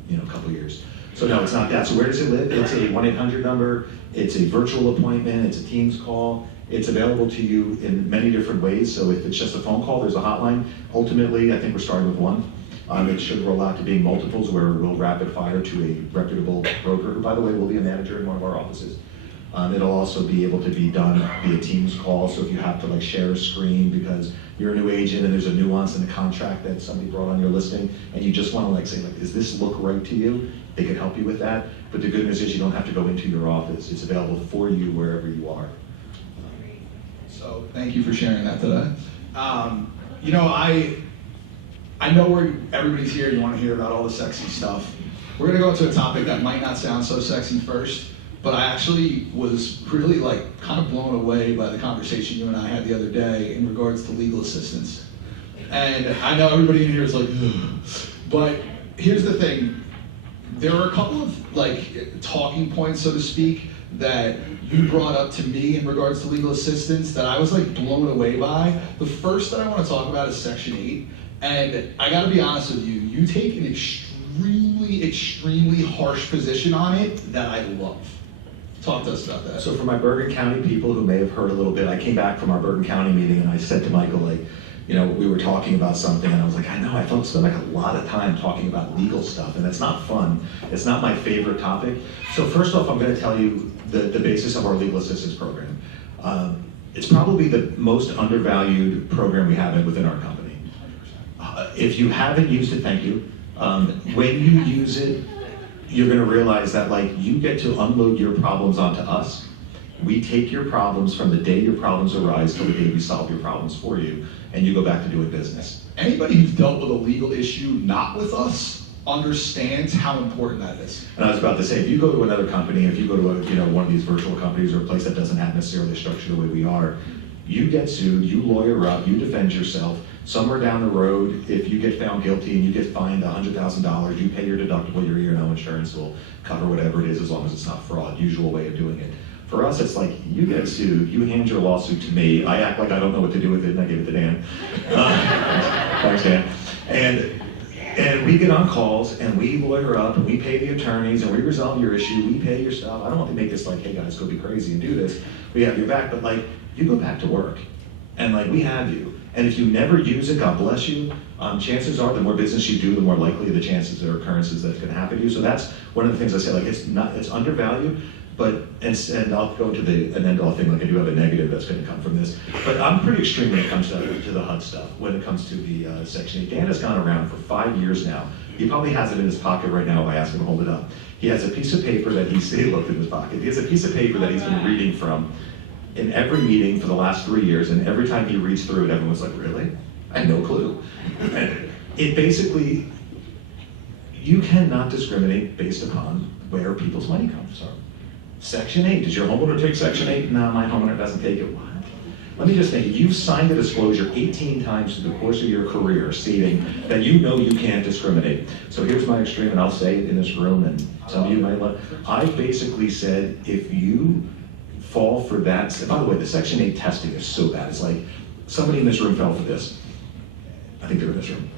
in, a couple years. So no, it's not that. So where does it live? It's a 1-800 number. It's a virtual appointment. It's a Teams call. It's available to you in many different ways. So if it's just a phone call, there's a hotline. Ultimately, I think we're starting with one. It should roll out to being multiples where we'll rapid fire to a reputable broker, who, by the way, will be a manager in one of our offices. It'll also be able to be done via Teams call, so if you have to like share a screen because you're a new agent and there's a nuance in the contract that somebody brought on your listing, and you just want to like say, like, does this look right to you? They can help you with that. But the good news is you don't have to go into your office. It's available for you wherever you are. So thank you for sharing that today. You know, I know everybody's here, you want to hear about all the sexy stuff. We're gonna go into a topic that might not sound so sexy first, but I actually was really like kind of blown away by the conversation you and I had the other day in regards to legal assistance. And I know everybody in here is like, ugh. But here's the thing. There are a couple of like talking points, so to speak, that you brought up to me in regards to legal assistance that I was like blown away by. The first that I want to talk about is Section 8. And I gotta be honest with you, you take an extremely harsh position on it that I love. Talk to us about that. So for my Bergen County people who may have heard a little bit, I came back from our Bergen County meeting and I said to Michael, like, you know, we were talking about something and I was like, I know, I don't spend like a lot of time talking about legal stuff and it's not fun. It's not my favorite topic. So first off, I'm gonna tell you the basis of our legal assistance program. It's probably the most undervalued program we have within our company. If you haven't used it, thank you. When you use it, you're gonna realize that like you get to unload your problems onto us. We take your problems from the day your problems arise till the day we solve your problems for you, and you go back to doing business. Anybody who's dealt with a legal issue not with us understands how important that is. And I was about to say, if you go to another company, if you go to one of these virtual companies or a place that doesn't have necessarily a structure the way we are, you get sued, you lawyer up, you defend yourself. Somewhere down the road, if you get found guilty and you get fined $100,000, you pay your deductible, your E&O insurance will cover whatever it is as long as it's not fraud, usual way of doing it. For us, it's like, you get sued, you hand your lawsuit to me, I act like I don't know what to do with it, and I give it to Dan. Thanks, Dan. And we get on calls, and we lawyer up, and we pay the attorneys, and we resolve your issue, we pay your stuff. I don't want to make this like, hey guys, go be crazy and do this. We have your back, but like, you go back to work, and like, we have you. And if you never use it, God bless you, chances are the more business you do, the more likely the chances or occurrences that's gonna happen to you. So that's one of the things I say, like it's undervalued, but, and I'll go into an end-all thing, like I do have a negative that's gonna come from this, but I'm pretty extreme when it comes to the HUD stuff, when it comes to the Section 8. Dan has gone around for 5 years now. He probably has it in his pocket right now if I ask him to hold it up. He has a piece of paper that he looked in his pocket. He has a piece of paper that he's been reading from in every meeting for the last 3 years, and every time he reads through it, everyone's like, really? I had no clue. And it basically, you cannot discriminate based upon where people's money comes from. Section 8, does your homeowner take Section 8? No, my homeowner doesn't take it. What? Let me just make it, you've signed a disclosure 18 times through the course of your career stating that you know you can't discriminate. So here's my extreme, and I'll say it in this room, and some of you might love. I basically said, if you fall for that, by the way, the Section 8 testing is so bad. It's like, somebody in this room fell for this. I think they're in this room.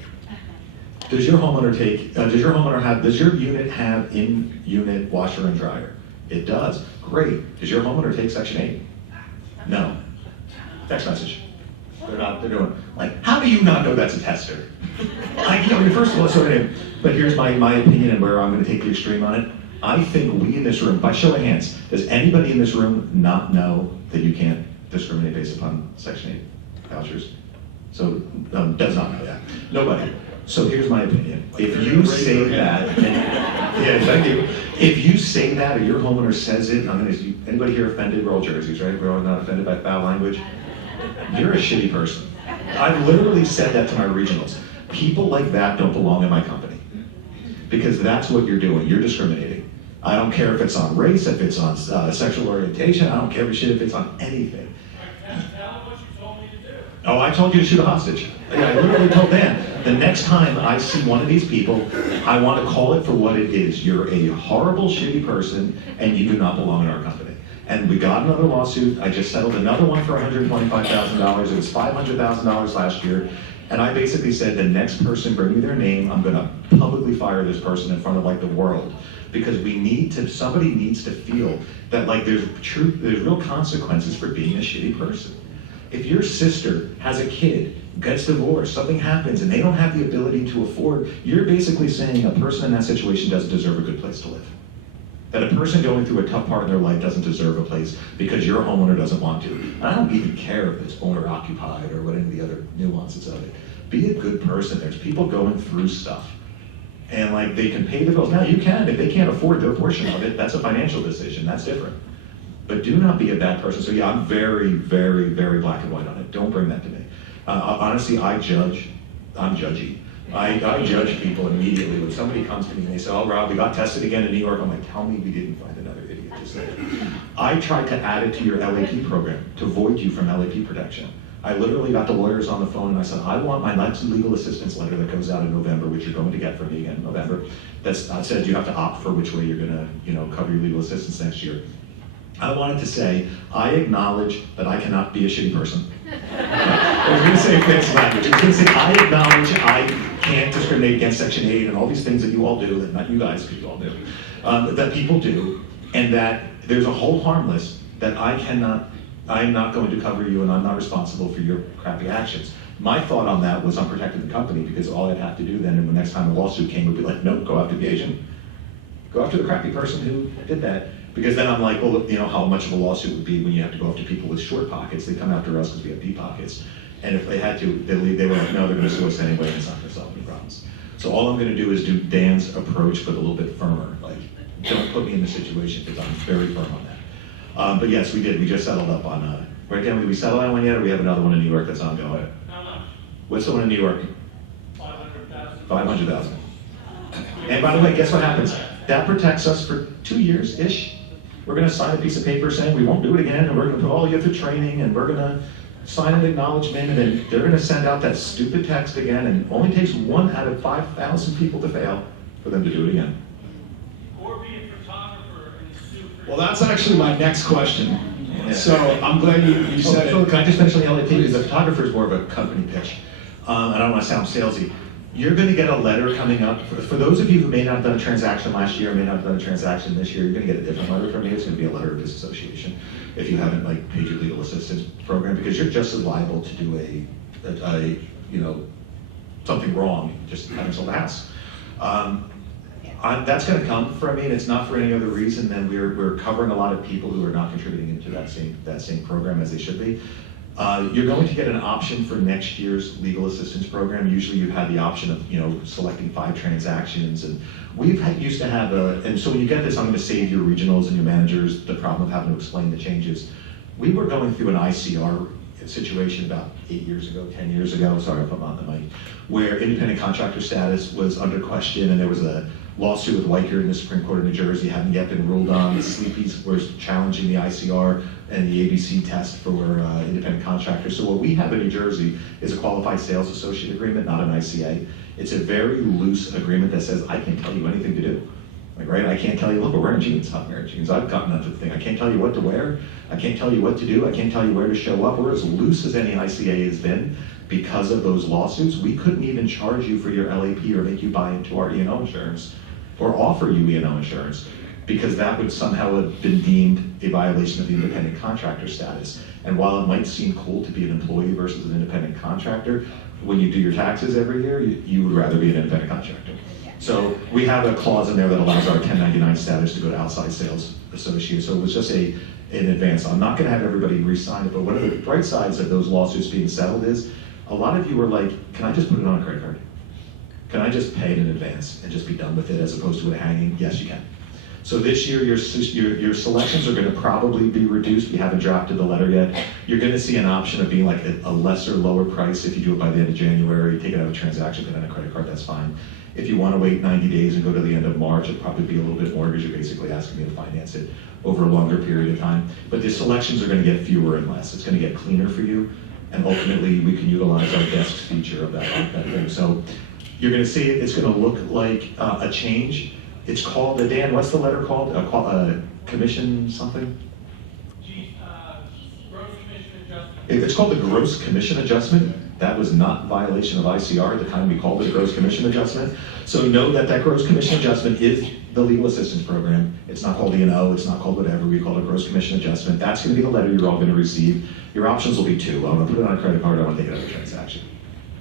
Does your homeowner take, does your unit have in-unit washer and dryer? It does. Great. Does your homeowner take Section 8? No. Text message. They're doing, like, how do you not know that's a tester? Like, first of all, but here's my opinion and where I'm gonna take the extreme on it. I think we in this room, by show of hands, does anybody in this room not know that you can't discriminate based upon Section 8 vouchers? So, does not know that. Nobody. So here's my opinion. If you say that, yeah, thank you. If you say that or your homeowner says it, anybody here offended? We're all jerseys, right? We're all not offended by foul language. You're a shitty person. I've literally said that to my regionals. People like that don't belong in my company. Because that's what you're doing. You're discriminating. I don't care if it's on race, if it's on sexual orientation, I don't care if it's on anything. Oh, I told you to shoot a hostage. I literally told Dan, the next time I see one of these people, I want to call it for what it is. You're a horrible, shitty person, and you do not belong in our company. And we got another lawsuit. I just settled another one for $125,000. It was $500,000 last year. And I basically said, the next person, bring me their name. I'm going to publicly fire this person in front of like the world. Because somebody needs to feel that like there's real consequences for being a shitty person. If your sister has a kid, gets divorced, something happens, and they don't have the ability to afford, you're basically saying a person in that situation doesn't deserve a good place to live. That a person going through a tough part in their life doesn't deserve a place because your homeowner doesn't want to. And I don't even care if it's owner occupied or what any of the other nuances of it. Be a good person. There's people going through stuff. And like they can pay the bills. Now you can, if they can't afford their portion of it, that's a financial decision, that's different. But do not be a bad person. So yeah, I'm very, very, very black and white on it. Don't bring that to me. Honestly, I'm judgy. I judge people immediately. When somebody comes to me and they say, oh Rob, we got tested again in New York, I'm like, tell me we didn't find another idiot just like that. I tried to add it to your LAP program to void you from LAP protection. I literally got the lawyers on the phone and I said, I want my next legal assistance letter that goes out in November, which you're going to get from me again in November. That says you have to opt for which way you're gonna, cover your legal assistance next year. I wanted to say, I acknowledge that I cannot be a shitty person. I was gonna say fancy language. I was gonna say, I acknowledge I can't discriminate against Section 8 and all these things that you all do, that not you guys, because you all do, that people do, and that there's a whole harm list that I'm not going to cover you and I'm not responsible for your crappy actions. My thought on that was I'm protecting the company because all I'd have to do then, and the next time a lawsuit came, would be like, nope, go after the agent. Go after the crappy person who did that. Because then I'm like, well, how much of a lawsuit would be when you have to go after people with short pockets. They come after us because we have deep pockets. And if they had to, they were like, no, they're gonna sue us anyway and it's not gonna solve any problems. So all I'm gonna do is do Dan's approach, but a little bit firmer. Like, don't put me in the situation because I'm very firm on that. But yes, we did. We just settled up on, right, Dan, did we settle that one yet, or we have another one in New York that's ongoing? How much? What's the one in New York? 500,000. 500,000. And by the way, guess what happens? That protects us for 2 years-ish. We're gonna sign a piece of paper saying we won't do it again, and we're gonna put all you through training, and we're gonna sign an acknowledgement, and then they're gonna send out that stupid text again, and it only takes 1 out of 5,000 people to fail for them to do it again. Or be a photographer and sue for. Well, that's actually my next question. So I'm glad you said Phil, it. can I just mention the LAP? Because the photographer is more of a company pitch. I don't want to sound salesy. You're going to get a letter coming up. For those of you who may not have done a transaction last year, may not have done a transaction this year, you're going to get a different letter from me. It's going to be a letter of disassociation if you haven't paid your legal assistance program, because you're just as liable to do something wrong, just having sold a house. That's going to come from me, and it's not for any other reason than we're covering a lot of people who are not contributing into that same program as they should be. You're going to get an option for next year's legal assistance program. Usually you've had the option of selecting 5 transactions, and used to have and so when you get this, I'm going to save your regionals and your managers the problem of having to explain the changes. We were going through an ICR situation about 8 years ago, 10 years ago, sorry if I'm on the mic, where independent contractor status was under question, and there was a lawsuit with Weicker in the Supreme Court of New Jersey, hadn't yet been ruled on. The Sleepies were challenging the ICR and the ABC test for independent contractors. So what we have in New Jersey is a qualified sales associate agreement, not an ICA. It's a very loose agreement that says, I can't tell you anything to do. Right? I can't tell you, look, we're wearing jeans. I'm wearing jeans. I've gotten that thing. I can't tell you what to wear. I can't tell you what to do. I can't tell you where to show up. We're as loose as any ICA has been because of those lawsuits. We couldn't even charge you for your LAP or make you buy into our E&O insurance or offer you E&O insurance, because that would somehow have been deemed a violation of the independent contractor status. And while it might seem cool to be an employee versus an independent contractor, when you do your taxes every year, you would rather be an independent contractor. So we have a clause in there that allows our 1099 status to go to outside sales associates. So it was just an advance. I'm not going to have everybody re-sign it, but one of the bright sides of those lawsuits being settled is a lot of you were like, can I just put it on a credit card? Can I just pay it in advance and just be done with it as opposed to it hanging? Yes, you can. So this year, your selections are going to probably be reduced. We haven't drafted the letter yet. You're going to see an option of being like a lesser, lower price if you do it by the end of January. Take it out of a transaction, put it on a credit card, that's fine. If you want to wait 90 days and go to the end of March, it'll probably be a little bit more because you're basically asking me to finance it over a longer period of time. But the selections are going to get fewer and less. It's going to get cleaner for you, and ultimately we can utilize our desks feature of that thing. So you're going to see it. It's going to look like a change. It's called, Dan, what's the letter called? Commission something? Gross commission adjustment. It's called the gross commission adjustment. That was not violation of ICR at the time we called it a gross commission adjustment. So know that that gross commission adjustment is the legal assistance program. It's not called E&O, it's not called whatever. We call it a gross commission adjustment. That's going to be the letter you're all going to receive. Your options will be 2. I want to put it on a credit card, I want to take it out of a transaction.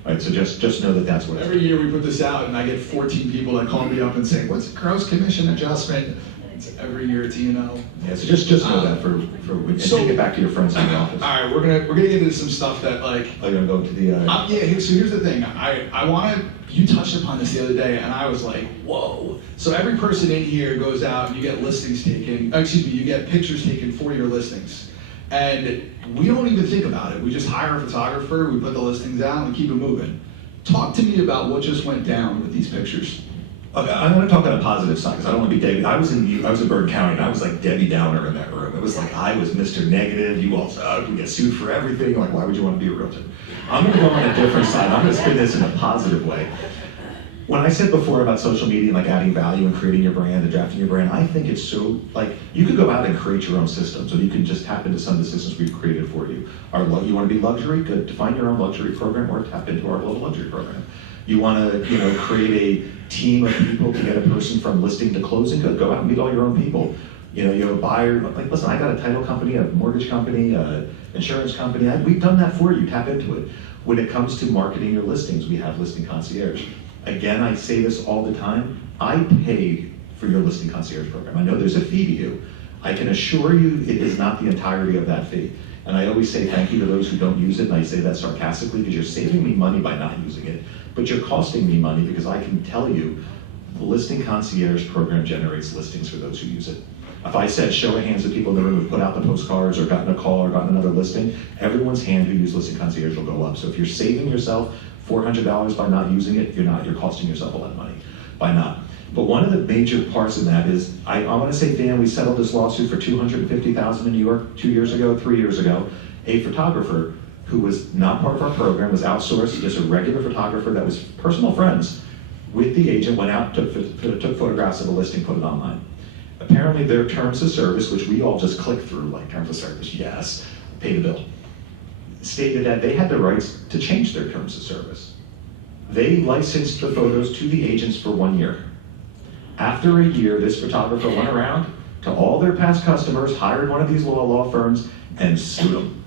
All right, so just know that that's what it is. Every year we put this out and I get 14 people that call me up and say, what's a gross commission adjustment? It's every year at TNO. Yeah, so just know that and So- take it back to your friends in the office. All right, we're gonna get into some stuff that like. Oh, you're gonna go to the. Yeah. So here's the thing. I want to. You touched upon this the other day, and I was like, whoa. So every person in here goes out, and you get listings taken. Excuse me, you get pictures taken for your listings, and we don't even think about it. We just hire a photographer. We put the listings out, and we keep it moving. Talk to me about what just went down with these pictures. Okay, I'm going to talk on a positive side because I don't want to be Debbie. I was in Bergen County and I was like Debbie Downer in that room. It was like I was Mr. Negative. You all suck. We get sued for everything. Like, why would you want to be a realtor? I'm going to go on a different side. I'm going to spin this in a positive way. When I said before about social media and like adding value and creating your brand and drafting your brand, I think it's so like you could go out and create your own systems, or you can just tap into some of the systems we've created for you. You want to be luxury? Good. Define your own luxury program, or tap into our global luxury program. You want to, create a team of people to get a person from listing to closing. Good. Go out and meet all your own people. You have a buyer. Like, listen, I got a title company, a mortgage company, an insurance company. We've done that for you. Tap into it. When it comes to marketing your listings, we have Listing Concierge. Again, I say this all the time. I pay for your Listing Concierge program. I know there's a fee to you. I can assure you it is not the entirety of that fee. And I always say thank you to those who don't use it, and I say that sarcastically because you're saving me money by not using it, but you're costing me money because I can tell you the Listing Concierge program generates listings for those who use it. If I said show of hands of people in the room who've put out the postcards or gotten a call or gotten another listing, everyone's hand who used Listing Concierge will go up. So if you're saving yourself $400 by not using it, you're not. You're costing yourself a lot of money by not. But one of the major parts of that is, I want to say, Dan, we settled this lawsuit for $250,000 in New York 2 years ago, 3 years ago. A photographer who was not part of our program, was outsourced, just a regular photographer that was personal friends with the agent, went out, took photographs of a listing, put it online. Apparently their terms of service, which we all just click through, like terms of service, yes, pay the bill, stated that they had the rights to change their terms of service. They licensed the photos to the agents for 1 year. After a year, this photographer went around to all their past customers, hired one of these law firms, and sued them.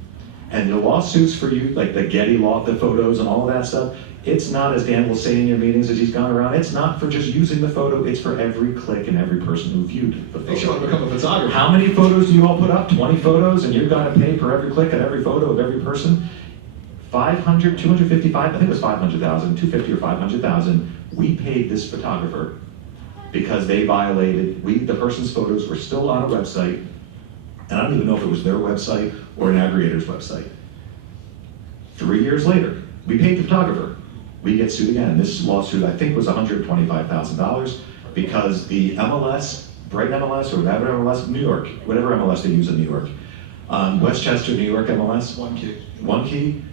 And the lawsuits for you, like the Getty law, the photos and all of that stuff, it's not, as Dan will say in your meetings as he's gone around, it's not for just using the photo, it's for every click and every person who viewed the photo. Make sure I become a photographer. How many photos do you all put up? 20 photos, and you've got to pay for every click and every photo of every person? 500, 255, I think it was 500,000, 250 or 500,000. We paid this photographer because they violated, the person's photos were still on a website, and I don't even know if it was their website or an aggregator's website. 3 years later, we paid the photographer. We get sued again. This lawsuit, I think, was $125,000 because the MLS, Bright MLS or whatever MLS, New York, whatever MLS they use in New York, Westchester, New York MLS, One Key,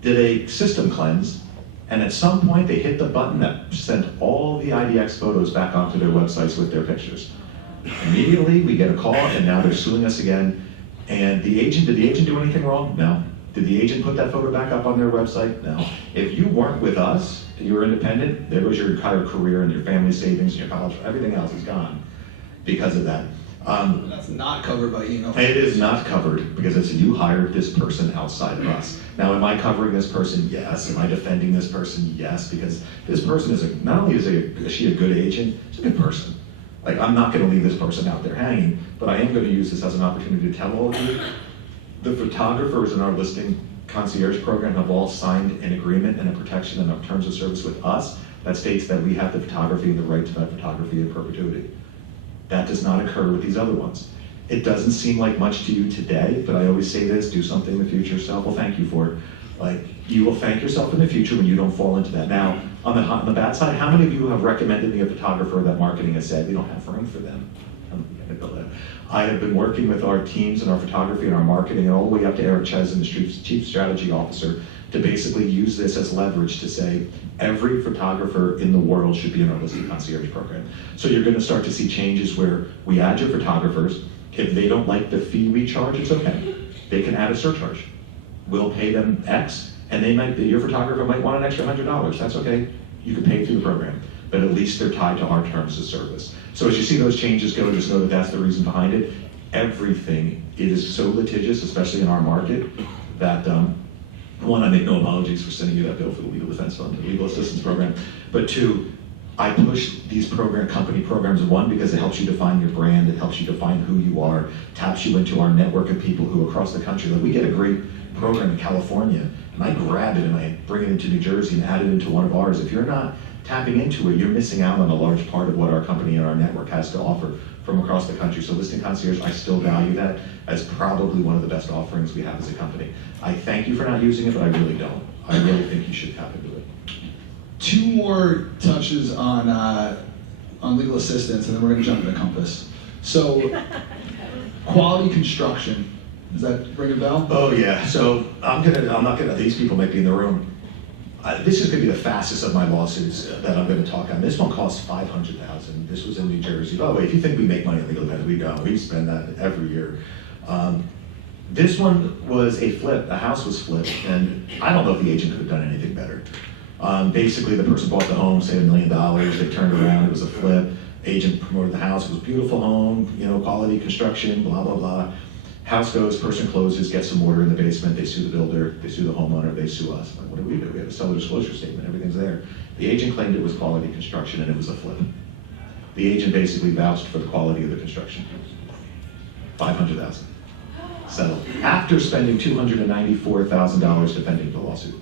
did a system cleanse, and at some point they hit the button that sent all the IDX photos back onto their websites with their pictures. Immediately, we get a call, and now they're suing us again. And did the agent do anything wrong? No. Did the agent put that photo back up on their website? No. If you weren't with us, and you were independent, there was your entire career and your family savings and your college, everything else is gone because of that. That's not covered by It is not covered because it's you hired this person outside of us. Now, am I covering this person? Yes. Am I defending this person? Yes, because this person is not only is she a good agent, she's a good person. Like, I'm not going to leave this person out there hanging, but I am going to use this as an opportunity to tell all of you, the photographers in our Listing Concierge program have all signed an agreement and a protection in our terms of service with us that states that we have the photography and the right to that photography in perpetuity. That does not occur with these other ones. It doesn't seem like much to you today, but I always say this, do something in the future yourself. Well, thank you for it. Like, you will thank yourself in the future when you don't fall into that. Now, on the bad side, how many of you have recommended me a photographer that marketing has said, we don't have room for them? I have been working with our teams and our photography and our marketing, and all the way up to Eric Ches and the Chief Strategy Officer, to basically use this as leverage to say, every photographer in the world should be in our Listing Concierge program. So you're going to start to see changes where we add your photographers. If they don't like the fee we charge, it's okay. They can add a surcharge. We'll pay them X, and your photographer might want an extra $100. That's okay. You can pay through the program, but at least they're tied to our terms of service. So as you see those changes go, just know that that's the reason behind it. Everything, it is so litigious, especially in our market, that one, I make no apologies for sending you that bill for the legal defense fund, the legal assistance program, but two, I push these company programs, one, because it helps you define your brand, it helps you define who you are, taps you into our network of people who across the country, like we get a great program in California, and I grab it and I bring it into New Jersey and add it into one of ours. If you're not tapping into it, you're missing out on a large part of what our company and our network has to offer from across the country. So Listing Concierge, I still value that as probably one of the best offerings we have as a company. I thank you for not using it, but I really don't. I really think you should tap into it. 2 more touches on legal assistance, and then we're going to jump into Compass. So, quality construction. Does that ring a bell? Oh yeah. So these people might be in the room. This is going to be the fastest of my lawsuits that I'm going to talk on. This one cost $500,000. This was in New Jersey. By the way, if you think we make money in legal defense, we don't. We spend that every year. This one was a flip. The house was flipped, and I don't know if the agent could have done anything better. Basically, the person bought the home, say $1 million. They turned around. It was a flip. Agent promoted the house. It was a beautiful home. Quality construction. Blah blah blah. House goes, person closes, gets some water in the basement, they sue the builder, they sue the homeowner, they sue us. Like, what do? We have a seller disclosure statement, everything's there. The agent claimed it was quality construction and it was a flip. The agent basically vouched for the quality of the construction. $500,000. Settled. After spending $294,000 defending the lawsuit.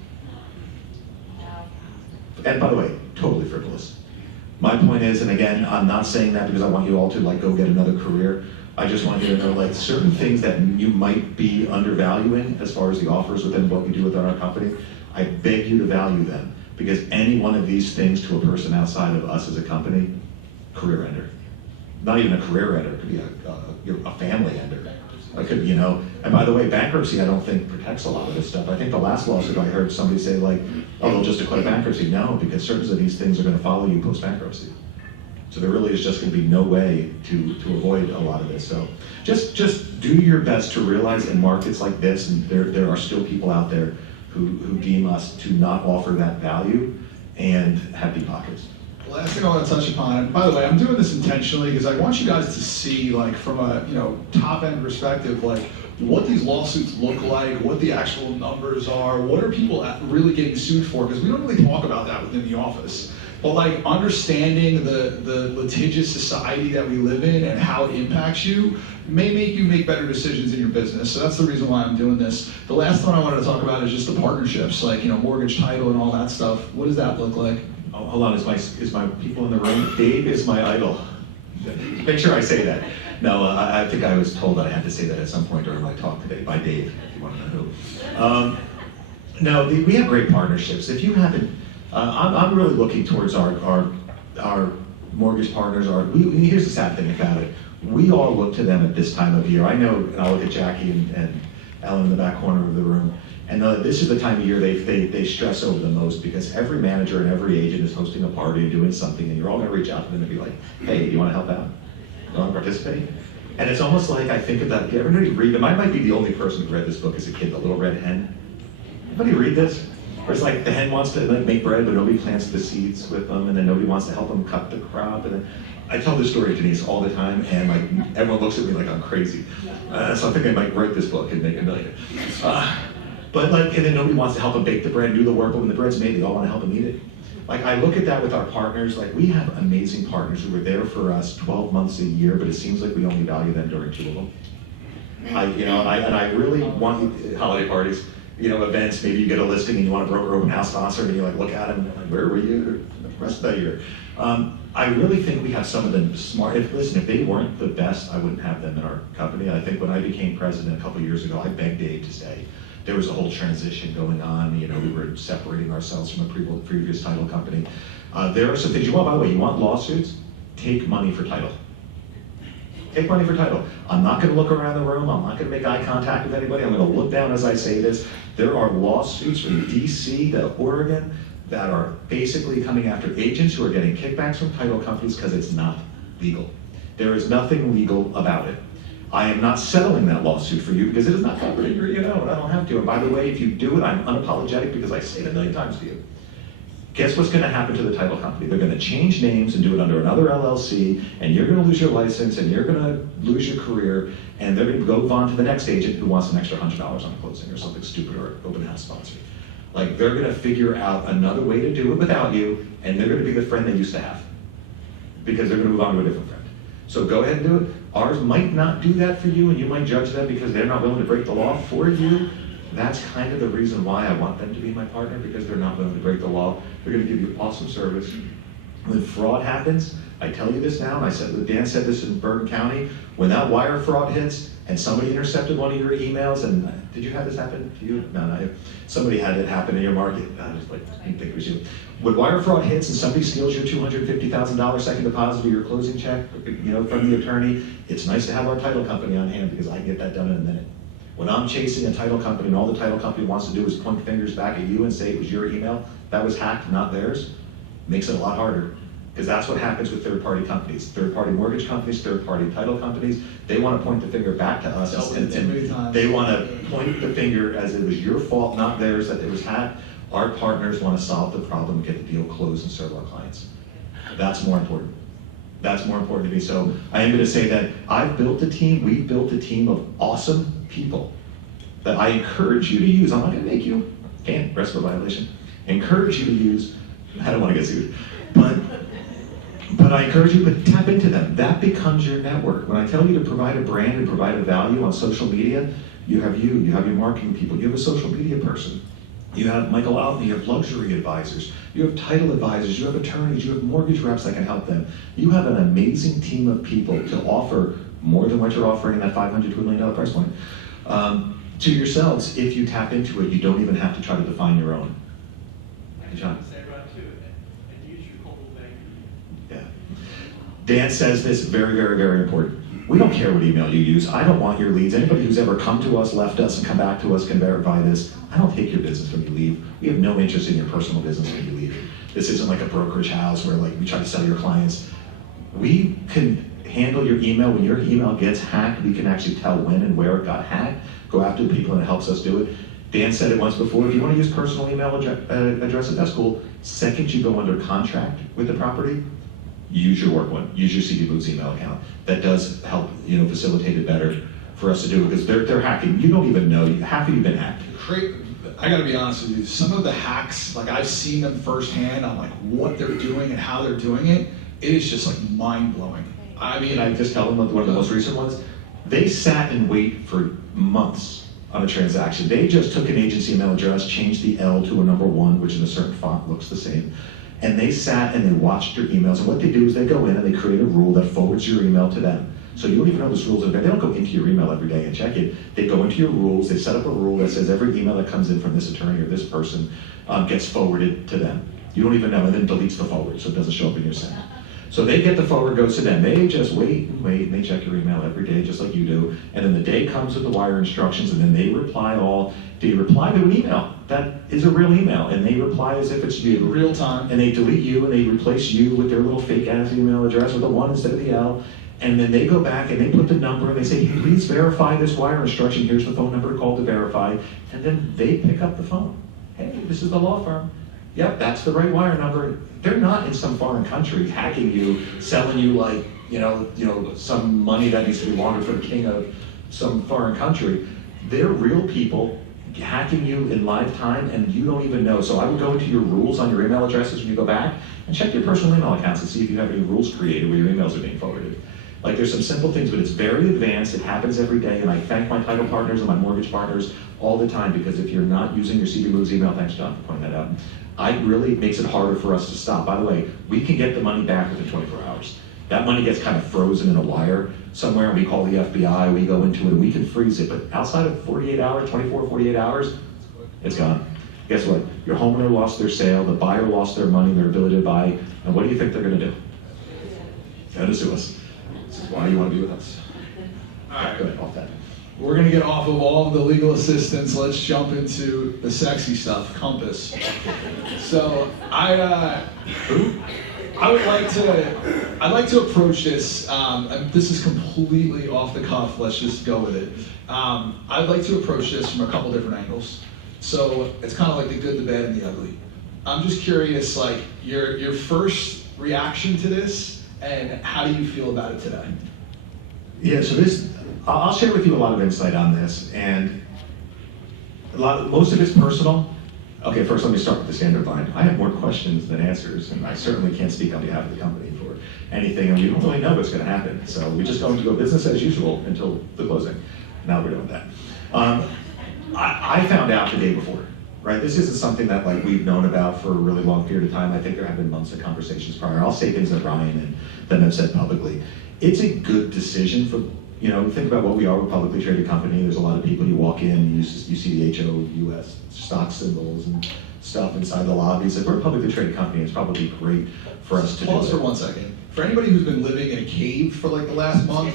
And by the way, totally frivolous. My point is, and again, I'm not saying that because I want you all to go get another career. I just want you to know certain things that you might be undervaluing as far as the offers within what we do within our company. I beg you to value them, because any one of these things to a person outside of us as a company, career ender. Not even a career ender, it could be a family ender. It could, and by the way, bankruptcy I don't think protects a lot of this stuff. I think the last lawsuit I heard somebody say they'll just declare bankruptcy. No, because certain of these things are going to follow you post-bankruptcy. So there really is just going to be no way to avoid a lot of this. So just do your best to realize in markets like this, and there are still people out there who deem us to not offer that value and have deep pockets. Last thing I want to touch upon, and by the way, I'm doing this intentionally because I want you guys to see, from a top end perspective, what these lawsuits look like, what the actual numbers are, what are people really getting sued for? Because we don't really talk about that within the office. But understanding the litigious society that we live in and how it impacts you may make you make better decisions in your business. So that's the reason why I'm doing this. The last one I wanted to talk about is just the partnerships, mortgage title and all that stuff. What does that look like? Oh, hold on, is my people in the room? Dave is my idol. Make sure I say that. No, I think I was told that I had to say that at some point during my talk today by Dave, if you want to know who. No, we have great partnerships. If you haven't, I'm really looking towards our mortgage partners. Here's the sad thing about it. We all look to them at this time of year. I know, and I'll look at Jackie and Ellen in the back corner of the room. And this is the time of year they stress over the most, because every manager and every agent is hosting a party and doing something, and you're all going to reach out to them and be like, hey, do you want to help out? Do you want to participate? And it's almost like I think of that. Everybody read them. I might be the only person who read this book as a kid, The Little Red Hen. Anybody read this? Where it's the hen wants to make bread, but nobody plants the seeds with them, and then nobody wants to help them cut the crop. And then I tell this story to Denise all the time, and everyone looks at me like I'm crazy. So I think I might write this book and make $1 million. And then nobody wants to help them bake the bread, do the work, but when the bread's made, they all want to help them eat it. I look at that with our partners. We have amazing partners who are there for us 12 months a year, but it seems like we only value them during 2 of them. I really want holiday parties. Events, maybe you get a listing and you want a broker open house sponsor, and you look at them and where were you the rest of that year? I really think we have some of the smart, if they weren't the best, I wouldn't have them in our company. I think when I became president a couple years ago, I begged Dave to stay. There was a whole transition going on, we were separating ourselves from a previous title company. There are some things by the way, you want lawsuits? Take money for title. Take money for title. I'm not going to look around the room. I'm not going to make eye contact with anybody. I'm going to look down as I say this. There are lawsuits from DC to Oregon that are basically coming after agents who are getting kickbacks from title companies because it's not legal. There is nothing legal about it. I am not settling that lawsuit for you because it is not covered in your E&O, and I don't have to. And by the way, if you do it, I'm unapologetic because I say it 1 million times to you. Guess what's going to happen to the title company? They're going to change names and do it under another LLC, and you're going to lose your license, and you're going to lose your career, and they're going to go on to the next agent who wants an extra $100 on closing or something stupid, or open house sponsor. Like, they're gonna figure out another way to do it without you, and they're gonna be the friend they used to have, because they're gonna move on to a different friend. So go ahead and do it. Ours might not do that for you, and you might judge them because they're not willing to break the law for you. That's kind of the reason why I want them to be my partner, because they're not willing to break the law. They're gonna give you awesome service. When fraud happens, I tell you this now, and Dan said this in Bergen County, when that wire fraud hits and somebody intercepted one of your emails, and did you have this happen to you? No, not you. Somebody had it happen in your market. I was like, I didn't think it was you. When wire fraud hits and somebody steals your $250,000 second deposit or your closing check, from the attorney, it's nice to have our title company on hand, because I can get that done in a minute. When I'm chasing a title company and all the title company wants to do is point fingers back at you and say it was your email, that was hacked, not theirs, makes it a lot harder. Because that's what happens with third-party companies. Third-party mortgage companies, third-party title companies, they want to point the finger back to us. And they want to point the finger as it was your fault, not theirs, that it was hacked. Our partners want to solve the problem, get the deal closed, and serve our clients. That's more important. That's more important to me. So I am going to say that we've built a team of awesome people that I encourage you to use. I'm not going to make you, can't, rest of a violation. Encourage you to use, I don't want to get sued, but I encourage you to tap into them. That becomes your network. When I tell you to provide a brand and provide a value on social media, you have your marketing people, you have a social media person. You have Michael Alton, you have luxury advisors, you have title advisors, you have attorneys, you have mortgage reps that can help them. You have an amazing team of people to offer more than what you're offering in that $500 to $1 million price point. To yourselves, if you tap into it, you don't even have to try to define your own. Hey, John. Yeah. Dan says this, very, very, very important. We don't care what email you use. I don't want your leads. Anybody who's ever come to us, left us, and come back to us can verify this. I don't take your business when you leave. We have no interest in your personal business when you leave. This isn't like a brokerage house where we try to sell your clients. We can handle your email. When your email gets hacked, we can actually tell when and where it got hacked, go after the people, and it helps us do it. Dan said it once before, if you want to use personal email addresses, that's cool. Second you go under contract with the property, use your work one, use your CD Boots email account. That does help, facilitate it better for us to do, because they're hacking. You don't even know, half of you've been hacked. I gotta be honest with you, some of the hacks, I've seen them firsthand on what they're doing and how they're doing it. It is just mind-blowing. Can I just tell them one of the most recent ones? They sat and wait for months on a transaction. They just took an agency email address, changed the L to a number 1, which in a certain font looks the same. And they sat and they watched your emails. And what they do is they go in and they create a rule that forwards your email to them. So you don't even know this rules are there. They don't go into your email every day and check it. They go into your rules. They set up a rule that says every email that comes in from this attorney or this person gets forwarded to them. You don't even know, and then deletes the forward so it doesn't show up in your send. So they get the forward, goes to them. They just wait and wait, and they check your email every day, just like you do. And then the day comes with the wire instructions, and then they reply they reply to an email that is a real email, and they reply as if it's you. Real time. And they delete you, and they replace you with their little fake ass email address with a 1 instead of the L. And then they go back and they put the number, and they say, hey, please verify this wire instruction. Here's the phone number to call to verify. And then they pick up the phone. Hey, this is the law firm. Yep, that's the right wire number. They're not in some foreign country hacking you, selling you some money that needs to be laundered for the king of some foreign country. They're real people hacking you in live time, and you don't even know. So I would go into your rules on your email addresses when you go back and check your personal email accounts and see if you have any rules created where your emails are being forwarded. There's some simple things, but it's very advanced. It happens every day, and I thank my title partners and my mortgage partners all the time, because if you're not using your CB Moves email, thanks John for pointing that out, it really makes it harder for us to stop. By the way, we can get the money back within 24 hours. That money gets kind of frozen in a wire somewhere, and we call the FBI, we go into it, and we can freeze it, but outside of 48 hours, 48 hours, it's gone. Guess what? Your homeowner lost their sale, the buyer lost their money, their ability to buy, and what do you think they're gonna do? They're gonna sue us. This is why you wanna be with us. All right. Go ahead, off that. We're gonna get off of all of the legal assistance. Let's jump into the sexy stuff, Compass. So I'd like to approach this, and this is completely off the cuff, let's just go with it. I'd like to approach this from a couple different angles. So it's kind of like the good, the bad, and the ugly. I'm just curious, your first reaction to this, and how do you feel about it today? Yeah, so I'll share with you a lot of insight on this, and most of it's personal. Okay, first let me start with the standard line. I have more questions than answers, and I certainly can't speak on behalf of the company for anything, and we don't really know what's going to happen. So we're just going to go business as usual until the closing. Now we're doing that. I found out the day before, right? This isn't something that like we've known about for a really long period of time. I think there have been months of conversations prior. I'll say things that Ryan and them have said publicly. It's a good decision for, think about what we are, we're a publicly traded company. There's a lot of people, you walk in, you see the HOUS stock symbols and stuff inside the lobbies. If we're a publicly traded company, it's probably great for us to Pause do for it. 1 second. For anybody who's been living in a cave for like the last month,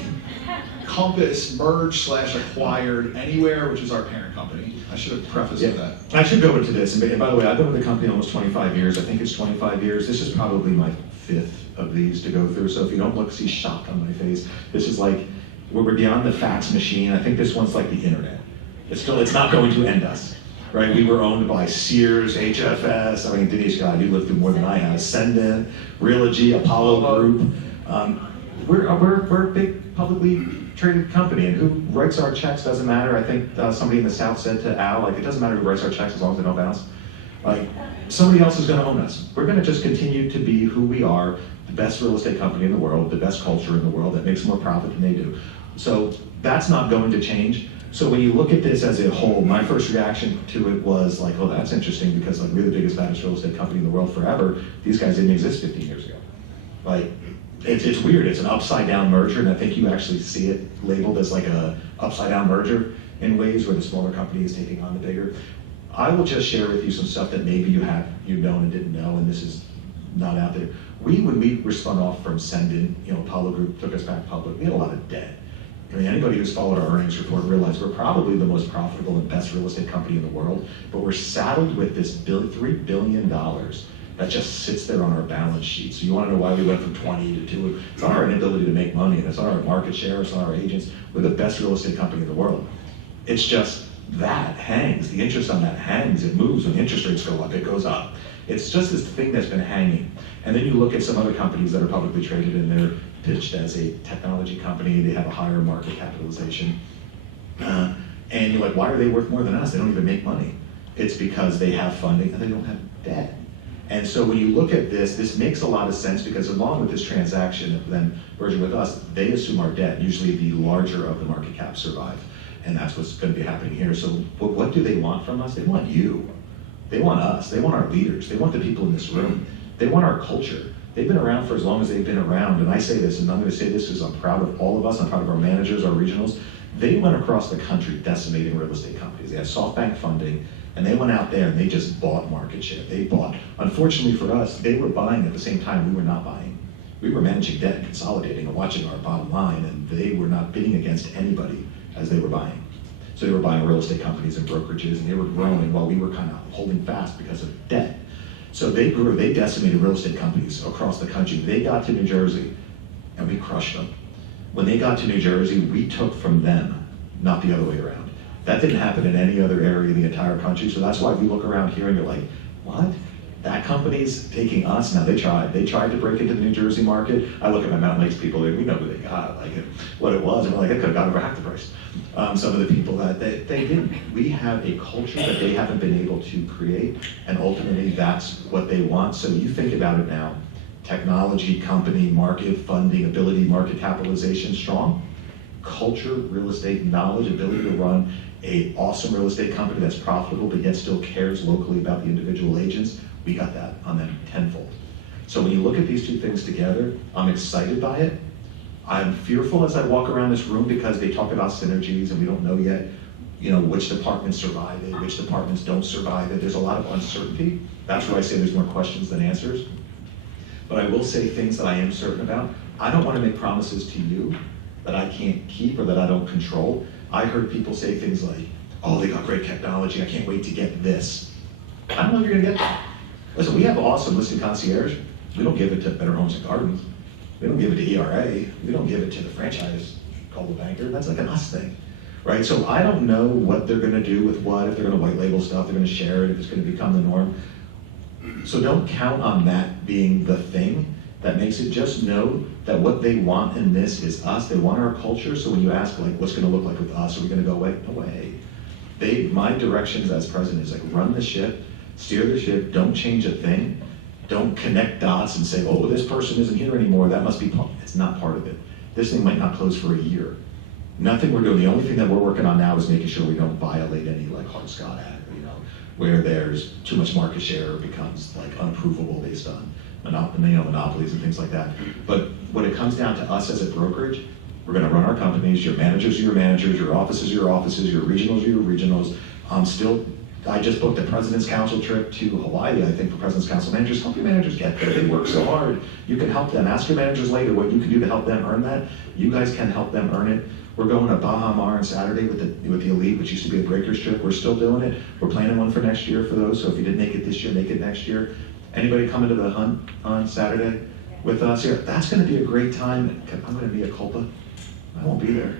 Compass merged/acquired Anywhere, which is our parent company. I should have prefaced with that. I should go into this, and by the way, I've been with the company almost 25 years. I think it's 25 years. This is probably my 5th of these to go through, so if you don't see shock on my face, this is like, we're beyond the fax machine. I think this one's like the internet. It's not going to end us, right? We were owned by Sears, HFS, I mean, Denise, God, you lived through more than I have, Sendin, Realogy, Apollo Group. We're a big publicly traded company, and who writes our checks doesn't matter. I think somebody in the South said to Al, like, it doesn't matter who writes our checks as long as they don't bounce. Like, somebody else is gonna own us. We're gonna just continue to be who we are, the best real estate company in the world, the best culture in the world that makes more profit than they do. So that's not going to change. So when you look at this as a whole, my first reaction to it was like, oh, that's interesting, because like we're the biggest, baddest real estate company in the world forever. These guys didn't exist 15 years ago. Like, it's weird. It's an upside down merger, and I think you actually see it labeled as like a upside down merger in ways where the smaller company is taking on the bigger. I will just share with you some stuff that maybe you've known and didn't know, and this is not out there. When we were spun off from Sendin, Apollo Group took us back public, we had a lot of debt. I mean, anybody who's followed our earnings report realized we're probably the most profitable and best real estate company in the world, but we're saddled with this $3 billion that just sits there on our balance sheet. So you want to know why we went from 20 to 2? It's not our inability to make money, and it's not our market share, it's not our agents. We're the best real estate company in the world. It's just that hangs, the interest on that hangs, it moves. When interest rates go up, it goes up. It's just this thing that's been hanging. And then you look at some other companies that are publicly traded, and they're pitched as a technology company, they have a higher market capitalization. And you're like, why are they worth more than us? They don't even make money. It's because they have funding and they don't have debt. And so when you look at this makes a lot of sense, because along with this transaction, then merging with us, they assume our debt. Usually the larger of the market caps survive. And that's what's going to be happening here. So what do they want from us? They want you. They want us. They want our leaders. They want the people in this room. They want our culture. They've been around for as long as they've been around. And I say this, and I'm going to say this because I'm proud of all of us. I'm proud of our managers, our regionals. They went across the country decimating real estate companies. They had SoftBank funding, and they went out there and they just bought market share. They bought. Unfortunately for us, they were buying at the same time we were not buying. We were managing debt and consolidating and watching our bottom line, and they were not bidding against anybody as they were buying. So they were buying real estate companies and brokerages, and they were growing while we were kind of holding fast because of debt. So they grew, they decimated real estate companies across the country. They got to New Jersey, and we crushed them. When they got to New Jersey, we took from them, not the other way around. That didn't happen in any other area in the entire country, so that's why we look around here and you're like, what? That company's taking us? Now they tried to break into the New Jersey market. I look at my Mountain Lakes people, we know who they got, like what it was, and we're like, they could have got over half the price. Some of the people that they didn't. We have a culture that they haven't been able to create, and ultimately that's what they want. So you think about it now, technology, company, market, funding, ability, market capitalization, strong. Culture, real estate knowledge, ability to run a awesome real estate company that's profitable but yet still cares locally about the individual agents. We got that on them tenfold. So when you look at these two things together, I'm excited by it. I'm fearful as I walk around this room because they talk about synergies and we don't know yet, which departments survive it, which departments don't survive it. There's a lot of uncertainty. That's where I say there's more questions than answers. But I will say things that I am certain about. I don't want to make promises to you that I can't keep or that I don't control. I heard people say things like, oh, they got great technology, I can't wait to get this. I don't know if you're gonna get that. Listen, we have awesome listing concierge. We don't give it to Better Homes and Gardens. We don't give it to ERA. We don't give it to the franchise called the banker. That's like an us thing, right? So I don't know what they're gonna do with what, if they're gonna white label stuff, they're gonna share it, if it's gonna become the norm. So don't count on that being the thing that makes it. Just know that what they want in this is us. They want our culture. So when you ask, like, what's gonna look like with us? Are we gonna go away? No way. My directions as president is like, run the ship, steer the ship, don't change a thing, don't connect dots and say, oh, this person isn't here anymore, that must be part. It's not part of it. This thing might not close for a year. Nothing we're doing, the only thing that we're working on now is making sure we don't violate any like Hart-Scott Act, where there's too much market share becomes like unapprovable based on monopolies and things like that. But when it comes down to us as a brokerage, we're gonna run our companies, your managers are your managers, your offices are your offices, your regionals are your regionals. I just booked a President's Council trip to Hawaii, I think, for President's Council managers. Help your managers get there. They work so hard. You can help them. Ask your managers later what you can do to help them earn that. You guys can help them earn it. We're going to Baha Mar on Saturday with the Elite, which used to be a breakers trip. We're still doing it. We're planning one for next year for those. So if you didn't make it this year, make it next year. Anybody coming to the hunt on Saturday with us here? That's going to be a great time. I'm going to be a culpa. I won't be there.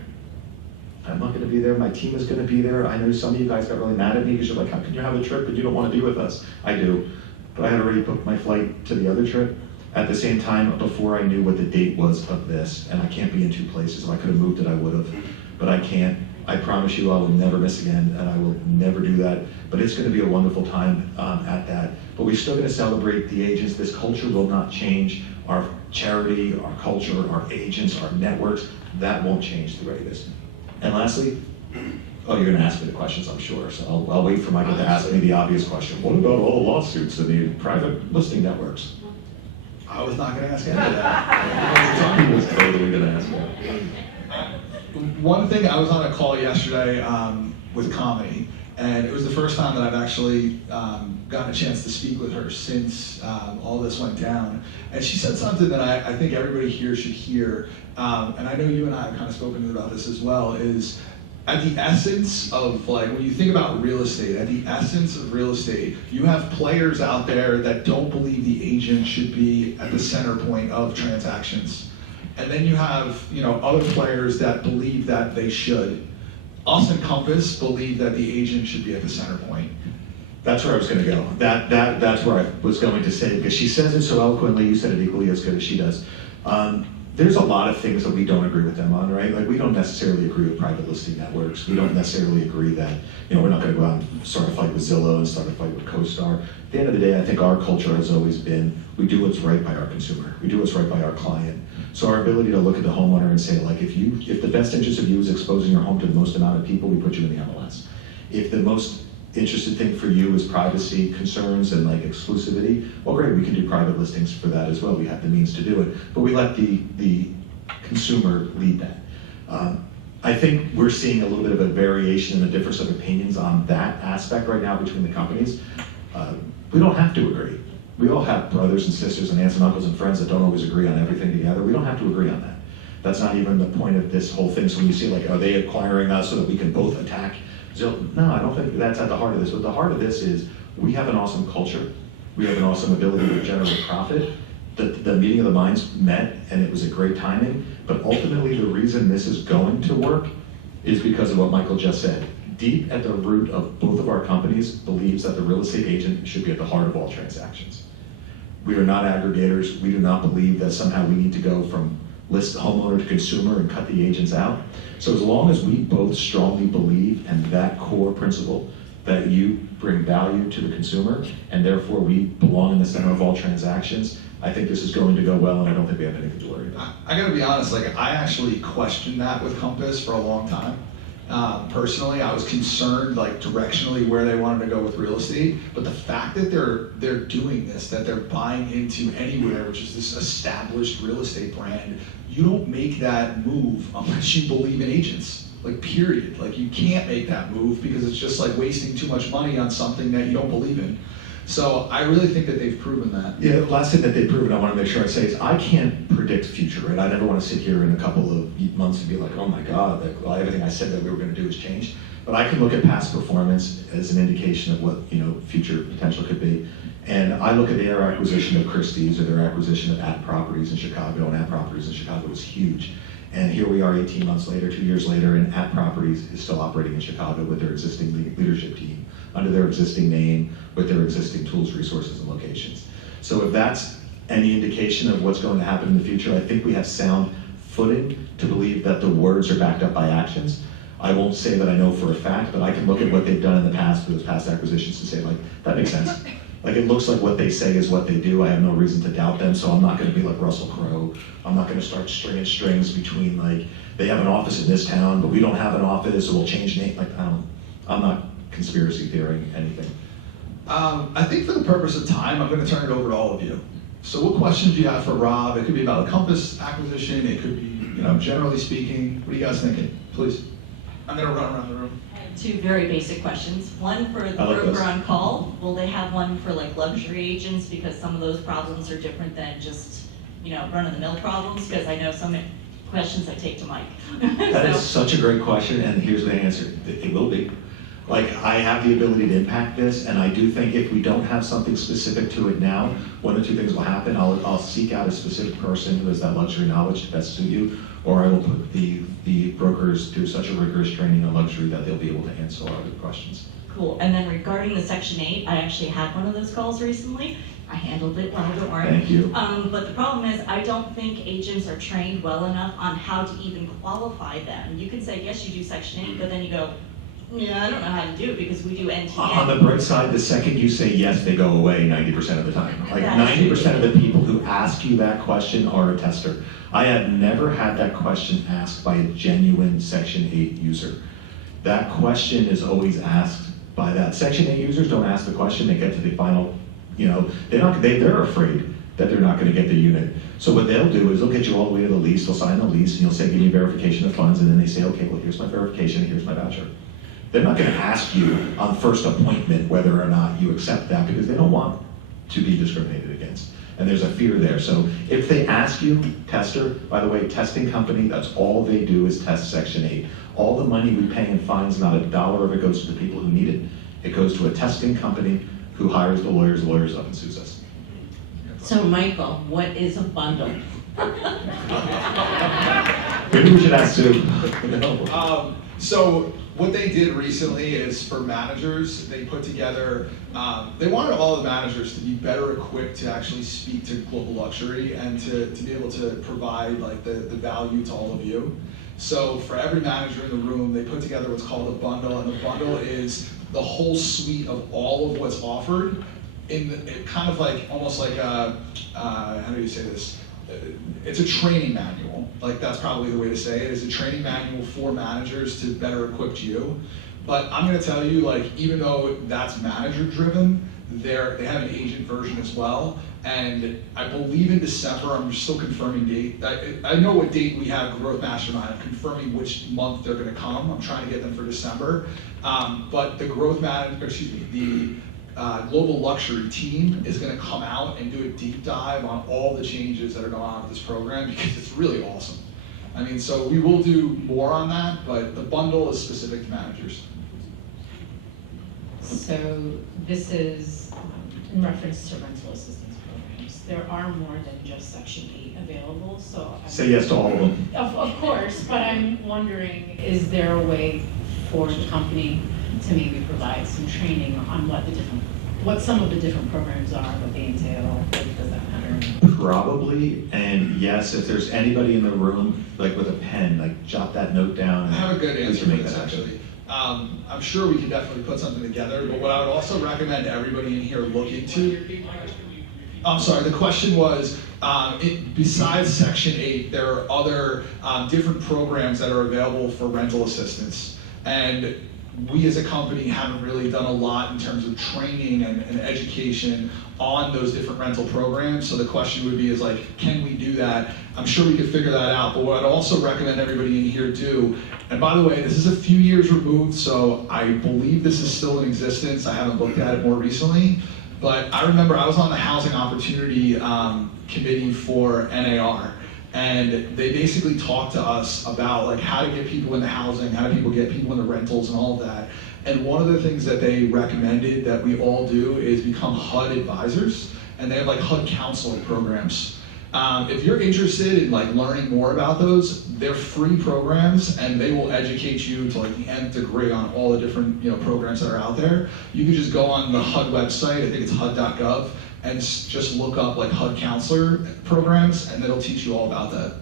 I'm not going to be there. My team is going to be there. I know some of you guys got really mad at me because you're like, how can you have a trip and you don't want to be with us? I do. But I had already booked my flight to the other trip at the same time before I knew what the date was of this. And I can't be in two places. If I could have moved it, I would have. But I can't. I promise you I will never miss again, and I will never do that. But it's going to be a wonderful time at that. But we're still going to celebrate the agents. This culture will not change. Our charity, our culture, our agents, our networks, that won't change through any of this. And lastly, oh, you're going to ask me the questions, I'm sure. So I'll wait for Michael to ask me the obvious question. What about all the lawsuits and the private listing networks? I was not going to ask any of that. He was totally going to ask that. One thing, I was on a call yesterday with Comedy, and it was the first time that I've actually gotten a chance to speak with her since all this went down. And she said something that I think everybody here should hear, and I know you and I have kind of spoken about this as well, is at the essence of, like, when you think about real estate, at the essence of real estate, you have players out there that don't believe the agent should be at the center point of transactions. And then you have, other players that believe that they should. Us and Compass believe that the agent should be at the center point. That's where I was going to go. That's where I was going to say, because she says it so eloquently. You said it equally as good as she does. There's a lot of things that we don't agree with them on, right? Like, we don't necessarily agree with private listing networks. We don't necessarily agree that, we're not going to go out and start a fight with Zillow and start a fight with CoStar. At the end of the day, I think our culture has always been, we do what's right by our consumer. We do what's right by our client. So our ability to look at the homeowner and say, like, if the best interest of you is exposing your home to the most amount of people, we put you in the MLS. If the most interested thing for you is privacy concerns and like exclusivity, well, great, we can do private listings for that as well. We have the means to do it, but we let the consumer lead that. I think we're seeing a little bit of a variation and a difference of opinions on that aspect right now between the companies. We don't have to agree. We all have brothers and sisters and aunts and uncles and friends that don't always agree on everything together. We don't have to agree on that. That's not even the point of this whole thing. So when you see, like, are they acquiring us so that we can both attack Zillow? No, I don't think that's at the heart of this. But the heart of this is we have an awesome culture. We have an awesome ability to generate profit. The meeting of the minds met, and it was a great timing. But ultimately, the reason this is going to work is because of what Michael just said. Deep at the root of both of our companies believes that the real estate agent should be at the heart of all transactions. We are not aggregators. We do not believe that somehow we need to go from list homeowner to consumer and cut the agents out. So as long as we both strongly believe in that core principle, that you bring value to the consumer, and therefore we belong in the center of all transactions, I think this is going to go well, and I don't think we have anything to worry about. I gotta be honest, like, I actually questioned that with Compass for a long time. Personally, I was concerned, like, directionally where they wanted to go with real estate, but the fact that they're doing this, that they're buying into Anywhere, which is this established real estate brand, you don't make that move unless you believe in agents, like, period. Like, you can't make that move because it's just like wasting too much money on something that you don't believe in. So I really think that they've proven that. Yeah, the last thing that they've proven, I want to make sure I say, is I can't predict the future, right? I never want to sit here in a couple of months and be like, oh my God, everything I said that we were going to do has changed. But I can look at past performance as an indication of what future potential could be. And I look at their acquisition of Christie's or their acquisition of At Properties in Chicago, and At Properties in Chicago was huge. And here we are 18 months later, 2 years later, and At Properties is still operating in Chicago with their existing leadership team, under their existing name, with their existing tools, resources, and locations. So if that's any indication of what's going to happen in the future, I think we have sound footing to believe that the words are backed up by actions. I won't say that I know for a fact, but I can look at what they've done in the past for those past acquisitions and say, like, that makes sense. Like, it looks like what they say is what they do. I have no reason to doubt them, so I'm not gonna be like Russell Crowe. I'm not gonna start stringing strings between, like, they have an office in this town, but we don't have an office, so we'll change name. Like, I'm not conspiracy theorying anything. I think for the purpose of time, I'm going to turn it over to all of you. So what questions do you have for Rob? It could be about a Compass acquisition. It could be, generally speaking. What are you guys thinking? Please. I'm going to run around the room. I have two very basic questions. One for the I like broker this. on call. Will they have one for like luxury agents? Because some of those problems are different than just, run-of-the-mill problems. Because I know some questions I take to Mike. That is such a great question, and here's the answer. It will be. Like, I have the ability to impact this, and I do think if we don't have something specific to it now, one or two things will happen. I'll seek out a specific person who has that luxury knowledge to best suit you, or I will put the brokers through such a rigorous training on luxury that they'll be able to answer all of the questions. Cool. And then regarding the Section 8, I actually had one of those calls recently. I handled it well, don't worry. Thank you. But the problem is, I don't think agents are trained well enough on how to even qualify them. You can say, yes, you do Section 8, but then you go, yeah, I don't know how to do it because we do NTN. On the bright side, the second you say yes, they go away 90% of the time. Like, 90% of the people who ask you that question are a tester. I have never had that question asked by a genuine Section 8 user. That question is always asked by that. Section 8 users don't ask the question, they get to the final, they're afraid that they're not gonna get the unit. So what they'll do is they'll get you all the way to the lease, they'll sign the lease, and you'll say, give me verification of funds, and then they say, okay, well, here's my verification, and here's my voucher. They're not gonna ask you on first appointment whether or not you accept that, because they don't want to be discriminated against. And there's a fear there. So if they ask you, tester, by the way, testing company, that's all they do is test Section 8. All the money we pay in fines, not a dollar of it goes to the people who need it. It goes to a testing company who hires the lawyers up and sues us. So Michael, what is a bundle? Maybe we should ask Sue. So what they did recently is for managers, they put together, they wanted all the managers to be better equipped to actually speak to global luxury and to be able to provide like the value to all of you. So for every manager in the room, they put together what's called a bundle, and the bundle is the whole suite of all of what's offered kind of like, almost like a, how do you say this? It's a training manual. Like, that's probably the way to say it. It's a training manual for managers to better equip you. But I'm gonna tell you, like, even though that's manager driven, they have an agent version as well. And I believe in December, I'm still confirming date. I know what date we have Growth Mastermind. I'm confirming which month they're gonna come. I'm trying to get them for December. But the Global Luxury team is going to come out and do a deep dive on all the changes that are going on with this program, because it's really awesome. I mean, so we will do more on that, but the bundle is specific to managers. So this is in reference to rental assistance programs. There are more than just Section 8 available, so. Say yes to all of them. Of course, but I'm wondering, is there a way for the company to maybe provide some training on what some of the different programs are, what they entail? Like, does that matter? Probably, and yes, if there's anybody in the room, like with a pen, like jot that note down. I have a good we answer can for make this, that happen. actually. I'm sure we can definitely put something together, but what I would also recommend everybody in here look into. I'm sorry, the question was, besides Section 8, there are other different programs that are available for rental assistance. And we as a company haven't really done a lot in terms of training and education on those different rental programs. So the question would be is like, can we do that? I'm sure we could figure that out, but what I'd also recommend everybody in here do, and by the way, this is a few years removed, so I believe this is still in existence. I haven't looked at it more recently, but I remember I was on the Housing Opportunity Committee for NAR. And they basically talked to us about like how to get people into housing, how do people get people into rentals and all of that. And one of the things that they recommended that we all do is become HUD advisors, and they have like HUD counseling programs. If you're interested in like learning more about those, they're free programs, and they will educate you to like the nth degree on all the different programs that are out there. You can just go on the HUD website, I think it's HUD.gov, and just look up like HUD counselor programs, and it'll teach you all about that.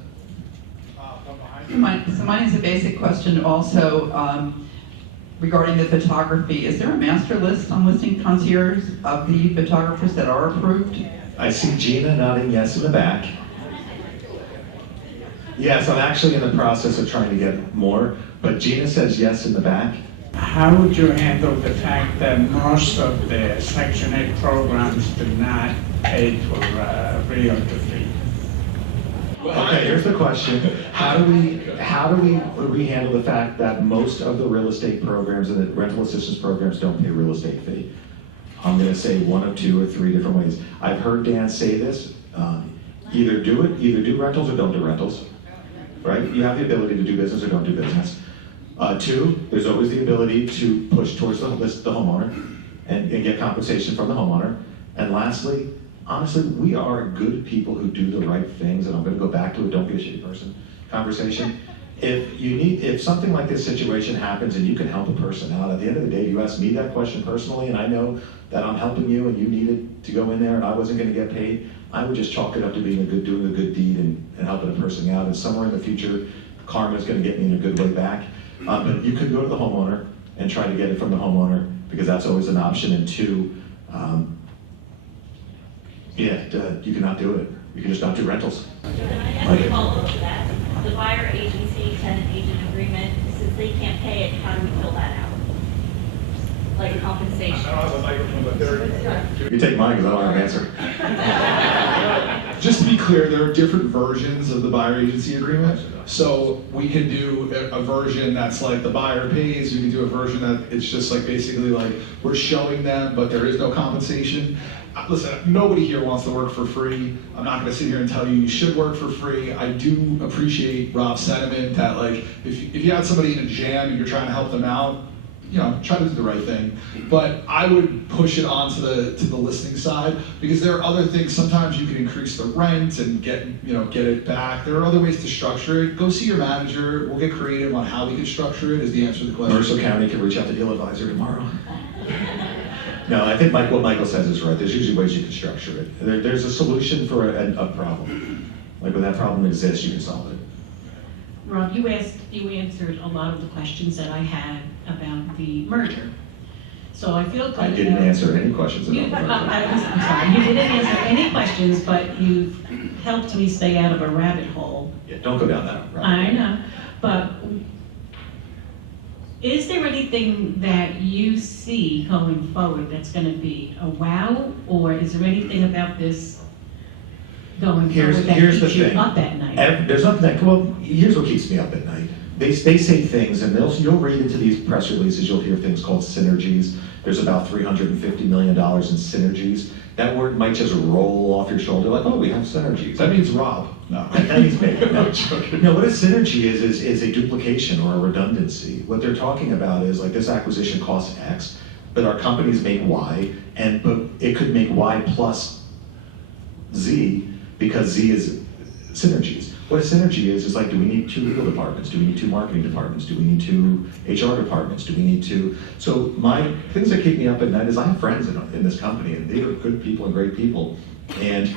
provide. So mine is a basic question also regarding the photography. Is there a master list on listing concierge of the photographers that are approved? I see Gina nodding yes in the back. Yes, I'm actually in the process of trying to get more, but Gina says yes in the back. How would you handle the fact that most of the Section 8 programs do not pay for realtor fee? Okay, here's the question. How do we handle the fact that most of the real estate programs and the rental assistance programs don't pay real estate fee? I'm gonna say one of two or three different ways. I've heard Dan say this, either do rentals or don't do rentals, right? You have the ability to do business or don't do business. Two, there's always the ability to push towards the homeowner and get compensation from the homeowner. And lastly, honestly, we are good people who do the right things, and I'm gonna go back to a don't be a shitty person conversation. If something like this situation happens and you can help a person out, at the end of the day, you asked me that question personally, and I know that I'm helping you and you needed to go in there and I wasn't gonna get paid, I would just chalk it up to doing a good deed and helping a person out, and somewhere in the future, karma's gonna get me in a good way back. But you could go to the homeowner and try to get it from the homeowner, because that's always an option. And two, you cannot do it. You can just not do rentals. Can I ask a follow-up to that? The buyer agency, tenant agent agreement, since they can't pay it, how do we fill that out? Like compensation? You take mine because I don't have an answer. Just to be clear, there are different versions of the buyer agency agreement. So we can do a version that's like the buyer pays, we can do a version that it's just like basically like we're showing them, but there is no compensation. Listen, nobody here wants to work for free. I'm not gonna sit here and tell you should work for free. I do appreciate Rob's sentiment that like, if you had somebody in a jam and you're trying to help them out, you know, try to do the right thing. But I would push it onto the listing side, because there are other things. Sometimes you can increase the rent and get it back. There are other ways to structure it. Go see your manager. We'll get creative on how we can structure it, is the answer to the question. Mercer County can reach out to Deal Advisor tomorrow. No, I think what Michael says is right. There's usually ways you can structure it. There's a solution for a problem. Like when that problem exists, you can solve it. Rob, you answered a lot of the questions that I had about the merger. So I feel good. I didn't answer any questions about the merger. I'm sorry, you didn't answer any questions, but you've helped me stay out of a rabbit hole. Yeah, don't go down that route. I know, but is there anything that you see going forward that's going to be a wow, or is there anything about this going forward that Here's the keeps you thing. up at night? There's nothing that, well, here's what keeps me up at night. They say things, and you'll read into these press releases, you'll hear things called synergies. There's about $350 million in synergies. That word might just roll off your shoulder like, oh, we have synergies. That means Rob. No. That means me. No, I'm joking. No, what a synergy is a duplication or a redundancy. What they're talking about is like this acquisition costs X, but our companies make Y, but it could make Y plus Z, because Z is synergies. What a synergy is like, do we need 2 legal departments? Do we need 2 marketing departments? Do we need 2 HR departments? Do we need 2? So my things that keep me up at night is I have friends in this company, and they are good people and great people. And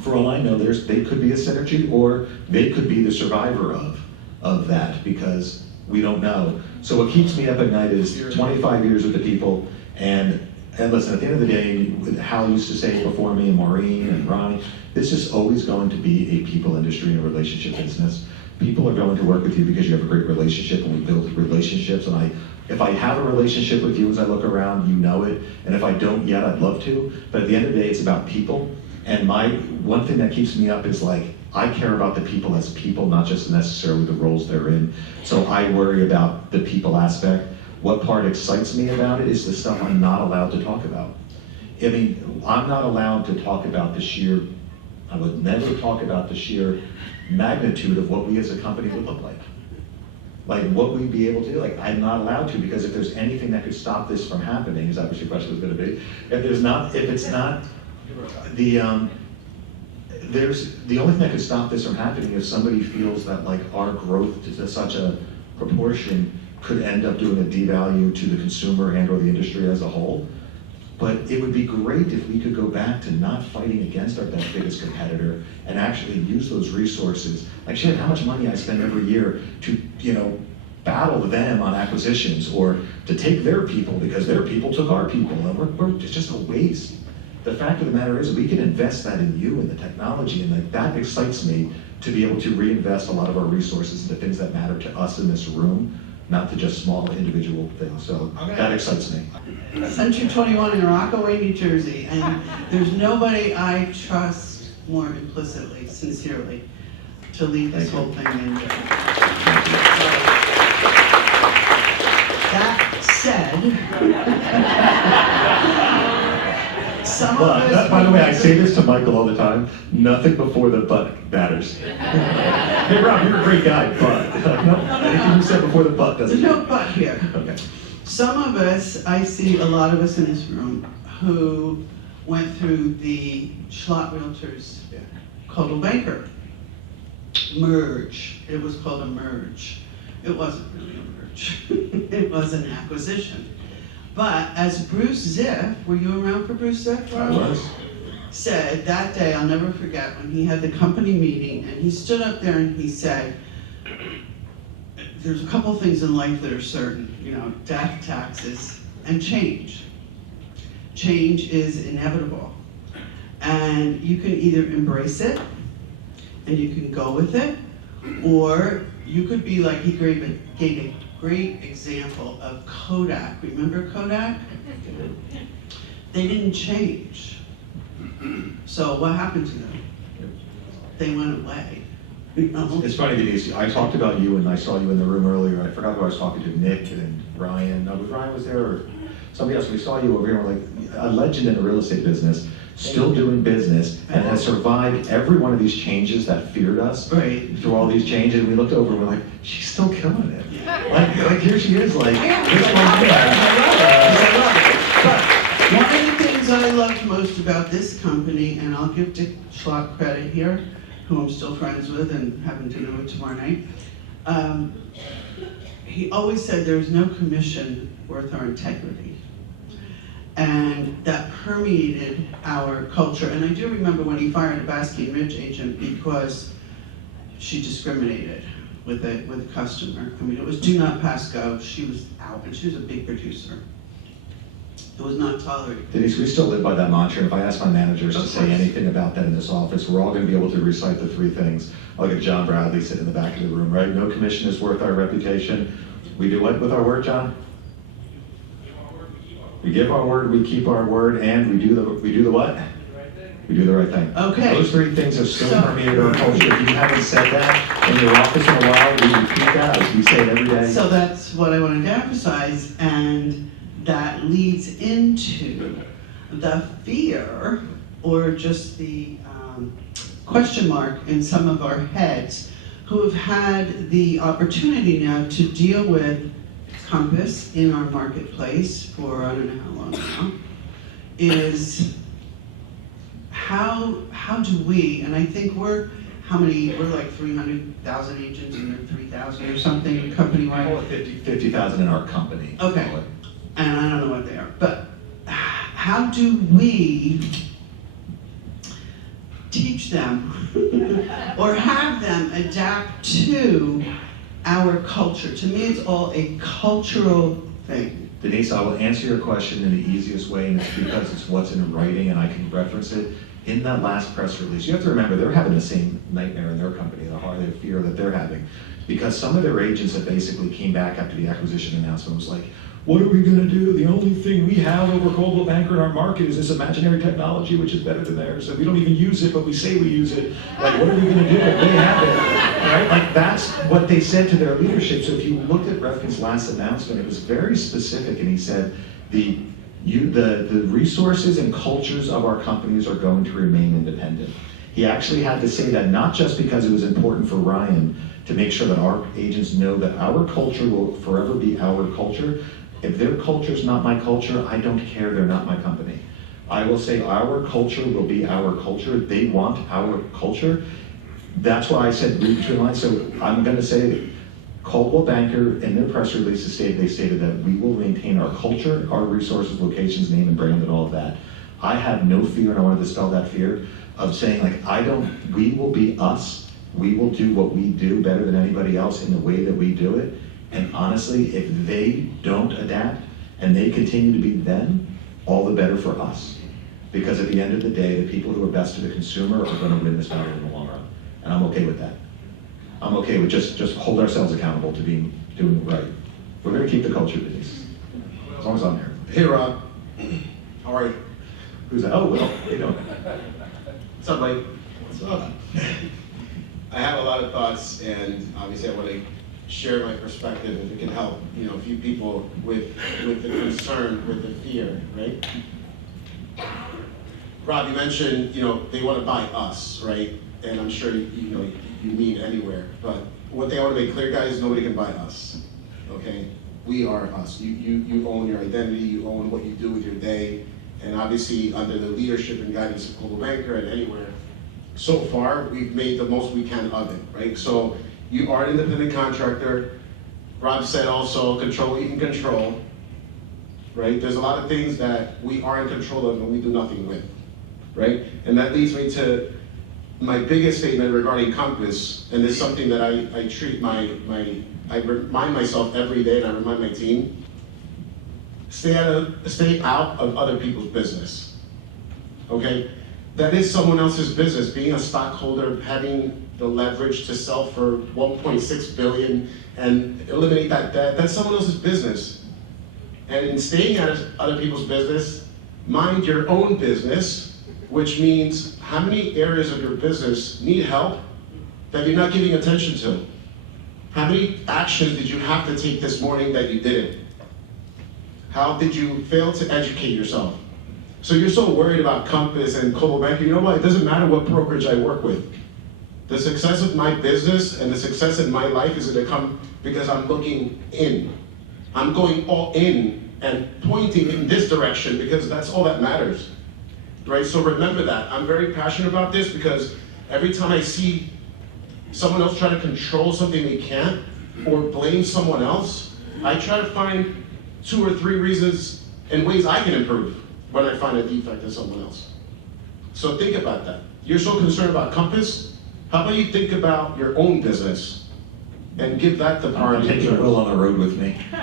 for all I know, they could be a synergy, or they could be the survivor of that, because we don't know. So what keeps me up at night is 25 years with the people, and listen, at the end of the day, Hal used to say before me, and Maureen and Ronnie, this is always going to be a people industry and a relationship business. People are going to work with you because you have a great relationship, and we build relationships. And if I have a relationship with you as I look around, you know it. And if I don't yet, I'd love to. But at the end of the day, it's about people. And one thing that keeps me up is like, I care about the people as people, not just necessarily the roles they're in. So I worry about the people aspect. What part excites me about it is the stuff I'm not allowed to talk about. I mean, I'm not allowed to talk about I would never talk about the sheer magnitude of what we as a company would look like. Like what we'd be able to do. Like I'm not allowed to, because if there's anything that could stop this from happening, is that what your question was gonna be? If it's not, the only thing that could stop this from happening is somebody feels that like our growth to such a proportion could end up doing a devalue to the consumer and or the industry as a whole. But it would be great if we could go back to not fighting against our biggest competitor and actually use those resources. Like, shit, how much money I spend every year to, battle them on acquisitions, or to take their people because their people took our people. And it's just a waste. The fact of the matter is, we can invest that in you and the technology, and that excites me to be able to reinvest a lot of our resources into things that matter to us in this room, not to just small individual things. So that excites me. Century 21 in Rockaway, New Jersey, and there's nobody I trust more implicitly, sincerely, to lead this whole thing in. That said, some of us... By the way, I say this to Michael all the time, nothing before the but matters. Hey Rob, you're a great guy, but no, anything you said before the but doesn't There's no matter. but here. Okay. Some of us, I see a lot of us in this room, who went through the Schlott Realtors Coldwell Banker merge. It was called a merge. It wasn't really a merge. It was an acquisition. But as Bruce Ziff, were you around for Bruce Ziff? I was. Said that day, I'll never forget, when he had the company meeting, and he stood up there and he said, there's a couple things in life that are certain, death, taxes, and change. Change is inevitable. And you can either embrace it, and you can go with it, or you could be like, he gave a great example of Kodak. Remember Kodak? They didn't change. So what happened to them? They went away. It's funny, Denise, I talked about you and I saw you in the room earlier. I forgot who I was talking to, Nick and Ryan. Ryan was there or somebody else? We saw you over here, we're like a legend in the real estate business, still doing business, and has survived every one of these changes that feared us. Right. Through all these changes, and we looked over and we're like, she's still killing it. Like here she is, like, this one, But one of the things I loved most about this company, and I'll give Dick Schlott credit here, who I'm still friends with and having dinner with tomorrow night, he always said there's no commission worth our integrity. And that permeated our culture. And I do remember when he fired a Baskin Ridge agent because she discriminated with a customer. I mean, it was do not pass go. She was out, and she was a big producer. It was not tolerated. Denise, we still live by that mantra. If I ask my managers to say anything about that in this office, we're all going to be able to recite the three things. I'll get John Bradley sitting in the back of the room, right? No commission is worth our reputation. We do what with our word, John? We give our word, we keep our word, and we do the what? We do the right thing. Okay. Those three things have still permeated our culture. If you haven't said that in your office in a while, we repeat that. We say it every day. So that's what I wanted to emphasize, and that leads into the fear, or just the question mark in some of our heads, who have had the opportunity now to deal with Compass in our marketplace for I don't know how long now, is how do we, and I think we're like 300,000 agents and you're 3,000 or something company-wide? 50,000 in our company. Okay, and I don't know what they are, but how do we teach them or have them adapt to our culture? To me, it's all a cultural thing. Denise, I will answer your question in the easiest way, and it's because it's what's in writing and I can reference it. In that last press release, you have to remember they're having the same nightmare in their company, the fear that they're having. Because some of their agents that basically came back after the acquisition announcement was like, what are we going to do? The only thing we have over Coldwell Banker in our market is this imaginary technology, which is better than theirs. So we don't even use it, but we say we use it. Like, what are we going to do if they have it? Right? Like, that's what they said to their leadership. So if you looked at Refkin's last announcement, it was very specific, and he said the resources and cultures of our companies are going to remain independent. He actually had to say that not just because it was important for Ryan to make sure that our agents know that our culture will forever be our culture. If their culture is not my culture, I don't care, they're not my company. I will say our culture will be our culture. They want our culture. That's why I said read between lines. So I'm going to say Coldwell Banker, in their press release, they stated that we will maintain our culture, our resources, locations, name and brand and all of that. I have no fear, and I wanted to dispel that fear, of saying like, we will be us, we will do what we do better than anybody else in the way that we do it. And honestly, if they don't adapt and they continue to be them, all the better for us. Because at the end of the day, the people who are best to the consumer are gonna win this battle in the long run. And I'm okay with that. I'm okay with just hold ourselves accountable to doing it right. We're gonna keep the culture, Denise, as long as I'm here. Hey, Rob. How are you? Who's that? Oh, Will, how you doing? What's up, Mike? What's up? I have a lot of thoughts, and obviously I want to share my perspective if it can help, a few people with the concern, with the fear, right? Rob, you mentioned, they want to buy us, right? And I'm sure you mean anywhere, but what they want to make clear, guys, nobody can buy us, okay? We are us. You own your identity, you own what you do with your day, and obviously under the leadership and guidance of Global Banker and anywhere, so far, we've made the most we can of it, right? So you are an independent contractor. Rob said also, control what you can control, right? There's a lot of things that we are in control of and we do nothing with, right? And that leads me to my biggest statement regarding Compass, and this is something that I treat I remind myself every day, and I remind my team, stay out of other people's business, okay? That is someone else's business. Being a stockholder, having the leverage to sell for $1.6 billion and eliminate that debt, that's someone else's business. And in staying out of other people's business, mind your own business, which means how many areas of your business need help that you're not giving attention to? How many actions did you have to take this morning that you didn't? How did you fail to educate yourself? So you're so worried about Compass and Coldwell Banker. You know what? It doesn't matter what brokerage I work with. The success of my business and the success in my life is going to come because I'm looking in. I'm going all in and pointing in this direction because that's all that matters, right? So remember that. I'm very passionate about this because every time I see someone else try to control something they can't or blame someone else, I try to find 2 or 3 reasons and ways I can improve when I find a defect in someone else. So think about that. You're so concerned about Compass, how about you think about your own business and give that the I'm priority? taking Will on the road with me. Can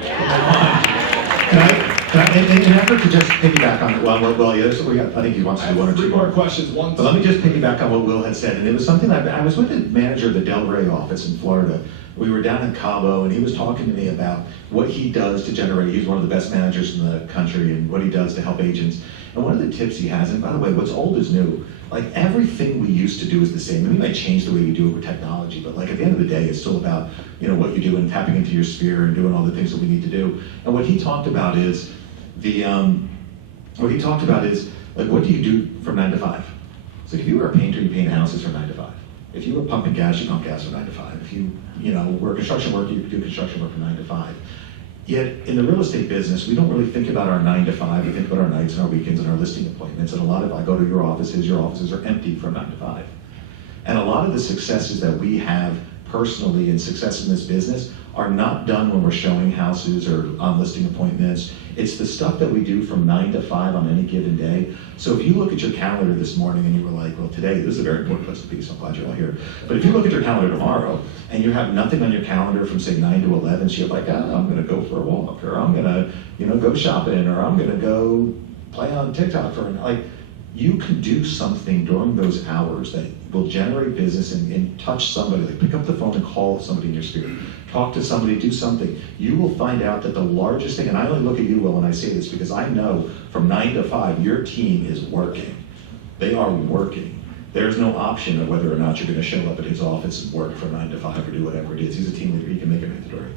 I, in an effort to just piggyback on, I think he wants to do 1 or 2 3 more questions. One, But let me just piggyback on what Will had said, and it was something I was with the manager of the Del Rey office in Florida. We were down in Cabo, and he was talking to me about what he does to generate. He's one of the best managers in the country, and what he does to help agents. And one of the tips he has, and by the way, what's old is new. Like everything we used to do is the same. We might change the way we do it with technology, but like at the end of the day, it's still about what you do and tapping into your sphere and doing all the things that we need to do. And what he talked about is like, what do you do from 9 to 5? So if you were a painter, you paint houses from 9 to 5. If you were pumping gas, you pump gas from 9 to 5. If you were a construction worker, you do construction work from 9 to 5. Yet in the real estate business, we don't really think about our 9 to 5. We think about our nights and our weekends and our listing appointments. And I go to your offices are empty from 9 to 5. And a lot of the successes that we have personally and success in this business are not done when we're showing houses or on listing appointments. It's the stuff that we do from 9 to 5 on any given day. So if you look at your calendar this morning and you were like, well, today, this is a very important place to be, so I'm glad you're all here. But if you look at your calendar tomorrow and you have nothing on your calendar from say 9 to 11, so you're like, I'm gonna go for a walk, or I'm gonna go shopping, or I'm gonna go play on TikTok for you can do something during those hours that will generate business and touch somebody, like pick up the phone and call somebody in your sphere, talk to somebody, do something. You will find out that the largest thing, and I only look at you, Will, when I say this because I know from 9 to 5, your team is working. They are working. There's no option of whether or not you're gonna show up at his office and work from 9 to 5 or do whatever it is. He's a team leader, he can make it mandatory.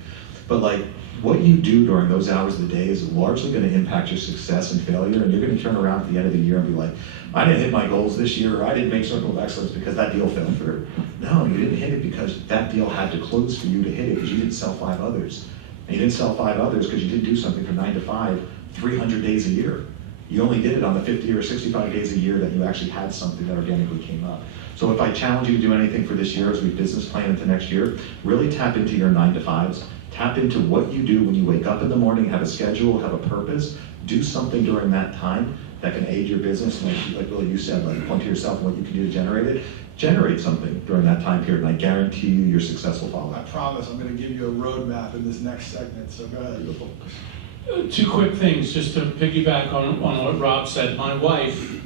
But what you do during those hours of the day is largely going to impact your success and failure, and you're going to turn around at the end of the year and be like, I didn't hit my goals this year, or I didn't make Circle of Excellence because that deal fell through. No, you didn't hit it because that deal had to close for you to hit it because you didn't sell 5 others. And you didn't sell 5 others because you didn't do something from 9 to 5, 300 days a year. You only did it on the 50 or 65 days a year that you actually had something that organically came up. So if I challenge you to do anything for this year as we business plan into next year, really tap into your 9 to 5s. Tap into what you do when you wake up in the morning, have a schedule, have a purpose. Do something during that time that can aid your business. And like Billy, you said, like point to yourself and what you can do to generate it. Generate something during that time period, and I guarantee you you're successful following. I promise I'm going to give you a roadmap in this next segment, so go ahead. Two quick things, just to piggyback on what Rob said. My wife,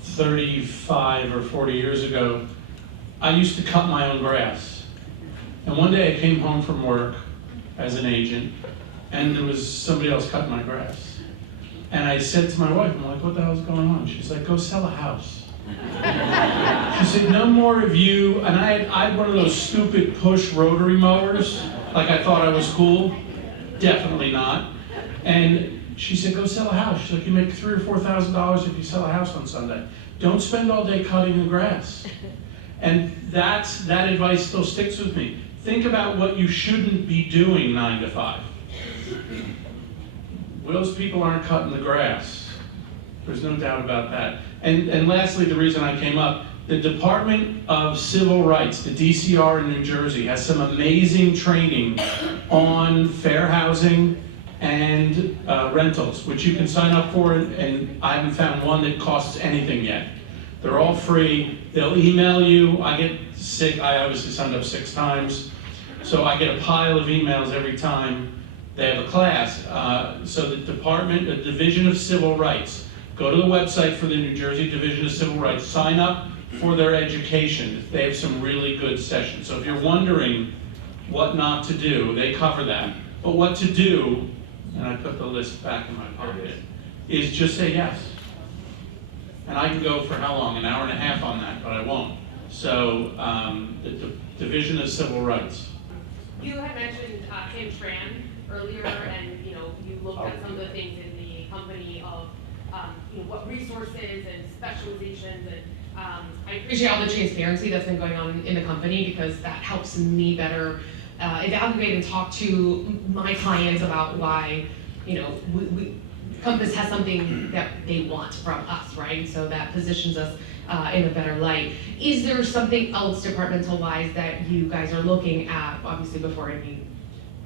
35 or 40 years ago, I used to cut my own grass. And one day I came home from work as an agent, and there was somebody else cutting my grass. And I said to my wife, I'm like, what the hell's going on? She's like, go sell a house. She said, no more of you. And I had one of those stupid push rotary mowers, like I thought I was cool. Definitely not. And she said, go sell a house. She's like, you make $3,000 or $4,000 if you sell a house on Sunday. Don't spend all day cutting the grass. And that advice still sticks with me. Think about what you shouldn't be doing 9 to 5. Those people aren't cutting the grass. There's no doubt about that. And lastly, the reason I came up, the Department of Civil Rights, the DCR in New Jersey, has some amazing training on fair housing and rentals, which you can sign up for, and I haven't found one that costs anything yet. They're all free. They'll email you. I get sick. I obviously signed up 6 times. So I get a pile of emails every time they have a class. So the Division of Civil Rights, go to the website for the New Jersey Division of Civil Rights, sign up for their education. They have some really good sessions. So if you're wondering what not to do, they cover that. But what to do, and I put the list back in my pocket, is just say yes. And I can go for how long? An hour and a half on that, but I won't. So the Division of Civil Rights. You had mentioned Tim Tran earlier, and you looked at some of the things in the company of what resources and specializations, and I appreciate all the transparency that's been going on in the company, because that helps me better evaluate and talk to my clients about why Compass has something that they want from us, right? So that positions us in a better light. Is there something else departmental-wise that you guys are looking at, obviously before any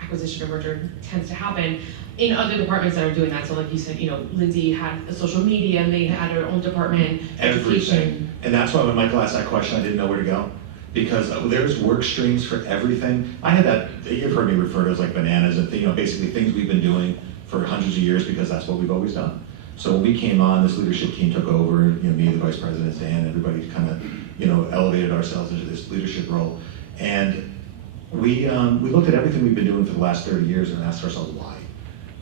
acquisition or merger tends to happen, in other departments that are doing that? So like you said, Lindsay had a social media, and they had her own department, Everything. education. And that's why when Michael asked that question, I didn't know where to go. Because there's work streams for everything. I had that, you've heard me refer to as like bananas, and basically things we've been doing for hundreds of years because that's what we've always done. So when we came on, this leadership team took over, me, the vice president, Dan, everybody kind of, elevated ourselves into this leadership role. And we looked at everything we've been doing for the last 30 years and asked ourselves why.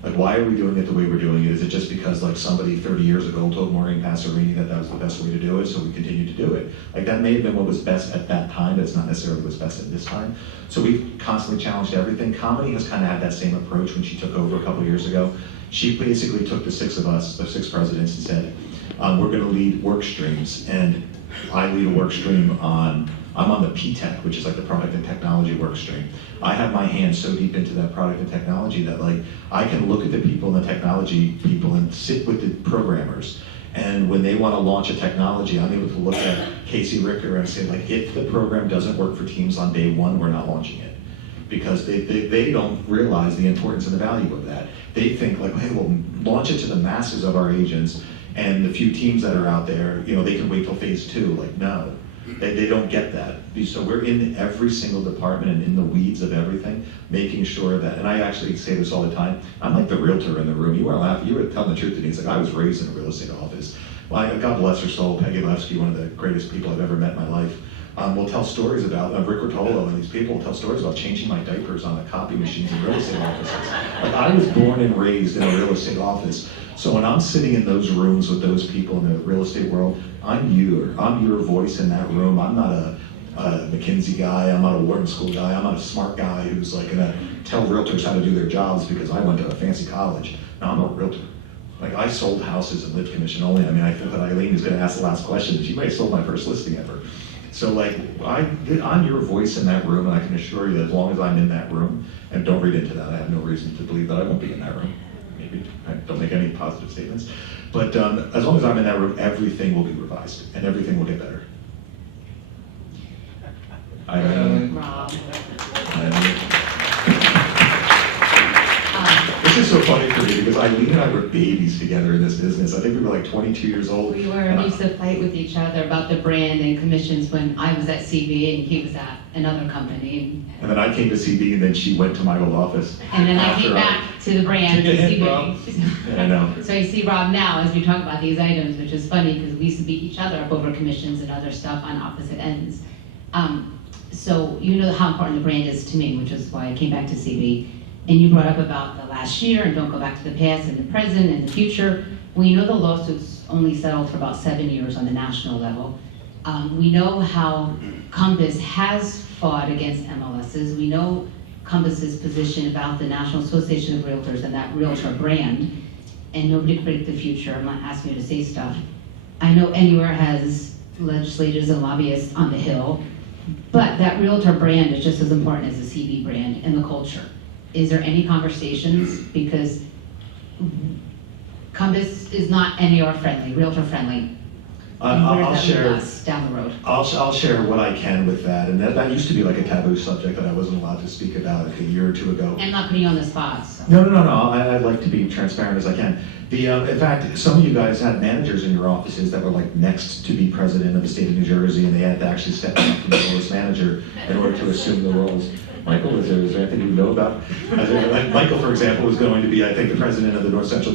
Like, why are we doing it the way we're doing it? Is it just because like somebody 30 years ago told Maureen Passerini that was the best way to do it, so we continue to do it? Like, that may have been what was best at that time, but it's not necessarily what's best at this time. So we've constantly challenged everything. Comedy has kind of had that same approach when she took over a couple of years ago. She basically took the 6 of us, the 6 presidents, and said, we're gonna lead work streams. And I lead a work stream I'm on the PTech, which is like the product and technology work stream. I have my hands so deep into that product and technology that like I can look at the people and the technology people and sit with the programmers. And when they want to launch a technology, I'm able to look at Casey Ricker and say like, if the program doesn't work for teams on day 1, we're not launching it. Because they don't realize the importance and the value of that. They think like, hey, we'll launch it to the masses of our agents, and the few teams that are out there, they can wait till phase 2. Like, no. They don't get that. So we're in every single department and in the weeds of everything, making sure that, and I actually say this all the time, I'm like the realtor in the room. You weren't laughing, you were telling the truth to me. It's like, I was raised in a real estate office. Well, God bless her soul, Peggy Levsky, one of the greatest people I've ever met in my life, will tell stories about, Rick Rotolo and these people will tell stories about changing my diapers on the copy machines in real estate offices. Like, I was born and raised in a real estate office. So when I'm sitting in those rooms with those people in the real estate world, I'm your voice in that room. I'm not a McKinsey guy, I'm not a Wharton School guy, I'm not a smart guy who's like gonna tell realtors how to do their jobs because I went to a fancy college. No, I'm a realtor. Like, I sold houses and lived commission only. I mean, I think that Eileen is gonna ask the last question. She might have sold my first listing ever. So like, I'm your voice in that room, and I can assure you that as long as I'm in that room, and don't read into that, I have no reason to believe that I won't be in that room. Maybe. I don't make any positive statements. But as long as I'm in that room, everything will be revised and everything will get better. Rob. This is so funny for me because Eileen and I were babies together in this business. I think we were like 22 years old. We used to fight with each other about the brand and commissions when I was at CB and he was at another company. And then I came to CB and then she went to my old office. And then I after came back to the brand, to Take a hint, CB. Rob. Yeah, I know. So you see Rob now as we talk about these items, which is funny because we used to beat each other up over commissions and other stuff on opposite ends. So you know how important the brand is to me, which is why I came back to CB. And you brought up about the last year and don't go back to the past and the present and the future. We know the lawsuits only settled for about 7 years on the national level. We know how Compass has fought against MLSs. We know Compass's position about the National Association of Realtors and that realtor brand. And nobody can predict the future. I'm not asking you to say stuff. I know Anywhere has legislators and lobbyists on the Hill, but that realtor brand is just as important as the CB brand and the culture. Is there any conversations? Because Compass is not NAR friendly, realtor friendly. I'll share. Us down the road. I'll share what I can with that, and that used to be like a taboo subject that I wasn't allowed to speak about a year or two ago. And not putting you on the spot. So. No. I'd like to be transparent as I can. In fact, some of you guys had managers in your offices that were like next to be president of the state of New Jersey, and they had to actually step up from the lowest manager in order to assume the roles. Michael, is there anything you know about? Like Michael, for example, was going to be, I think, the president of the North Central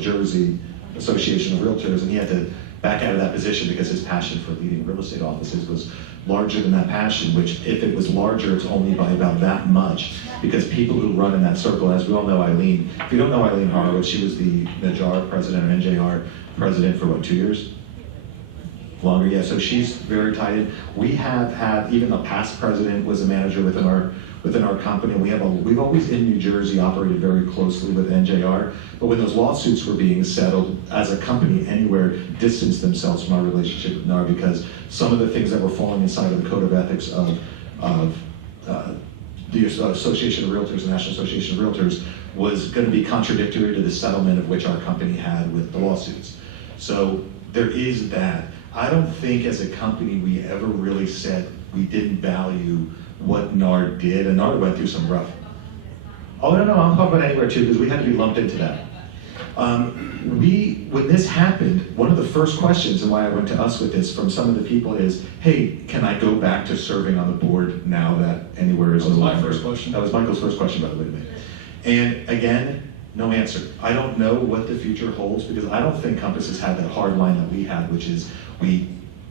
Jersey Association of Realtors, and he had to back out of that position because his passion for leading real estate offices was larger than that passion, which if it was larger, it's only by about that much, because people who run in that circle, as we all know Eileen, if you don't know Eileen Horowitz, she was the NJR president, or NJR president for what, 2 years? Longer, yeah, so she's very tied in. We have had, even the past president was a manager within our company. We've always in New Jersey operated very closely with NJR, but when those lawsuits were being settled, as a company, Anywhere distanced themselves from our relationship with NAR because some of the things that were falling inside of the code of ethics of the Association of Realtors, the National Association of Realtors, was going to be contradictory to the settlement of which our company had with the lawsuits. So there is that. I don't think as a company we ever really said we didn't value what NAR did, and NAR went through some rough. Oh no, I'm talking about Anywhere too, because we had to be lumped into that. When this happened, one of the first questions, and why I went to us with this from some of the people is, hey, can I go back to serving on the board now that Anywhere is no longer? That was my first question. That was Michael's first question, by the way, to me. And again, no answer. I don't know what the future holds because I don't think Compass has had that hard line that we had, which is we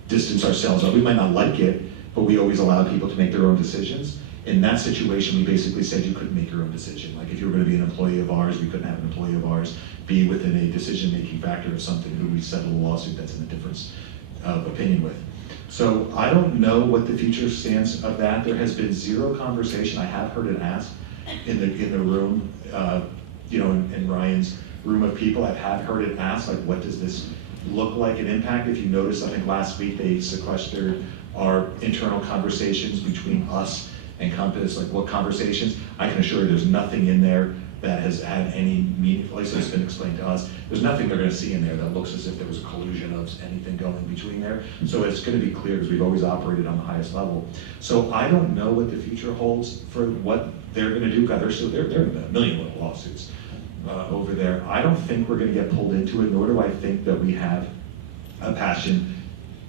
distance ourselves. We might not like it, but we always allow people to make their own decisions. In that situation, we basically said you couldn't make your own decision. Like if you were going to be an employee of ours, we couldn't have an employee of ours be within a decision-making factor of something who we settled a lawsuit that's in a difference of opinion with. So I don't know what the future stance of that. There has been zero conversation. I have heard it asked in the room, in Ryan's room of people. I have heard it asked, like, what does this look like an impact? If you noticed, I think last week they sequestered our internal conversations between us and Compass, like what conversations. I can assure you there's nothing in there that has had any meaningful, at least it's been explained to us, there's nothing they're going to see in there that looks as if there was a collusion of anything going between there. So it's going to be clear because we've always operated on the highest level. So I don't know what the future holds for what they're going to do. God, they're in a million little lawsuits over there. I don't think we're going to get pulled into it, nor do I think that we have a passion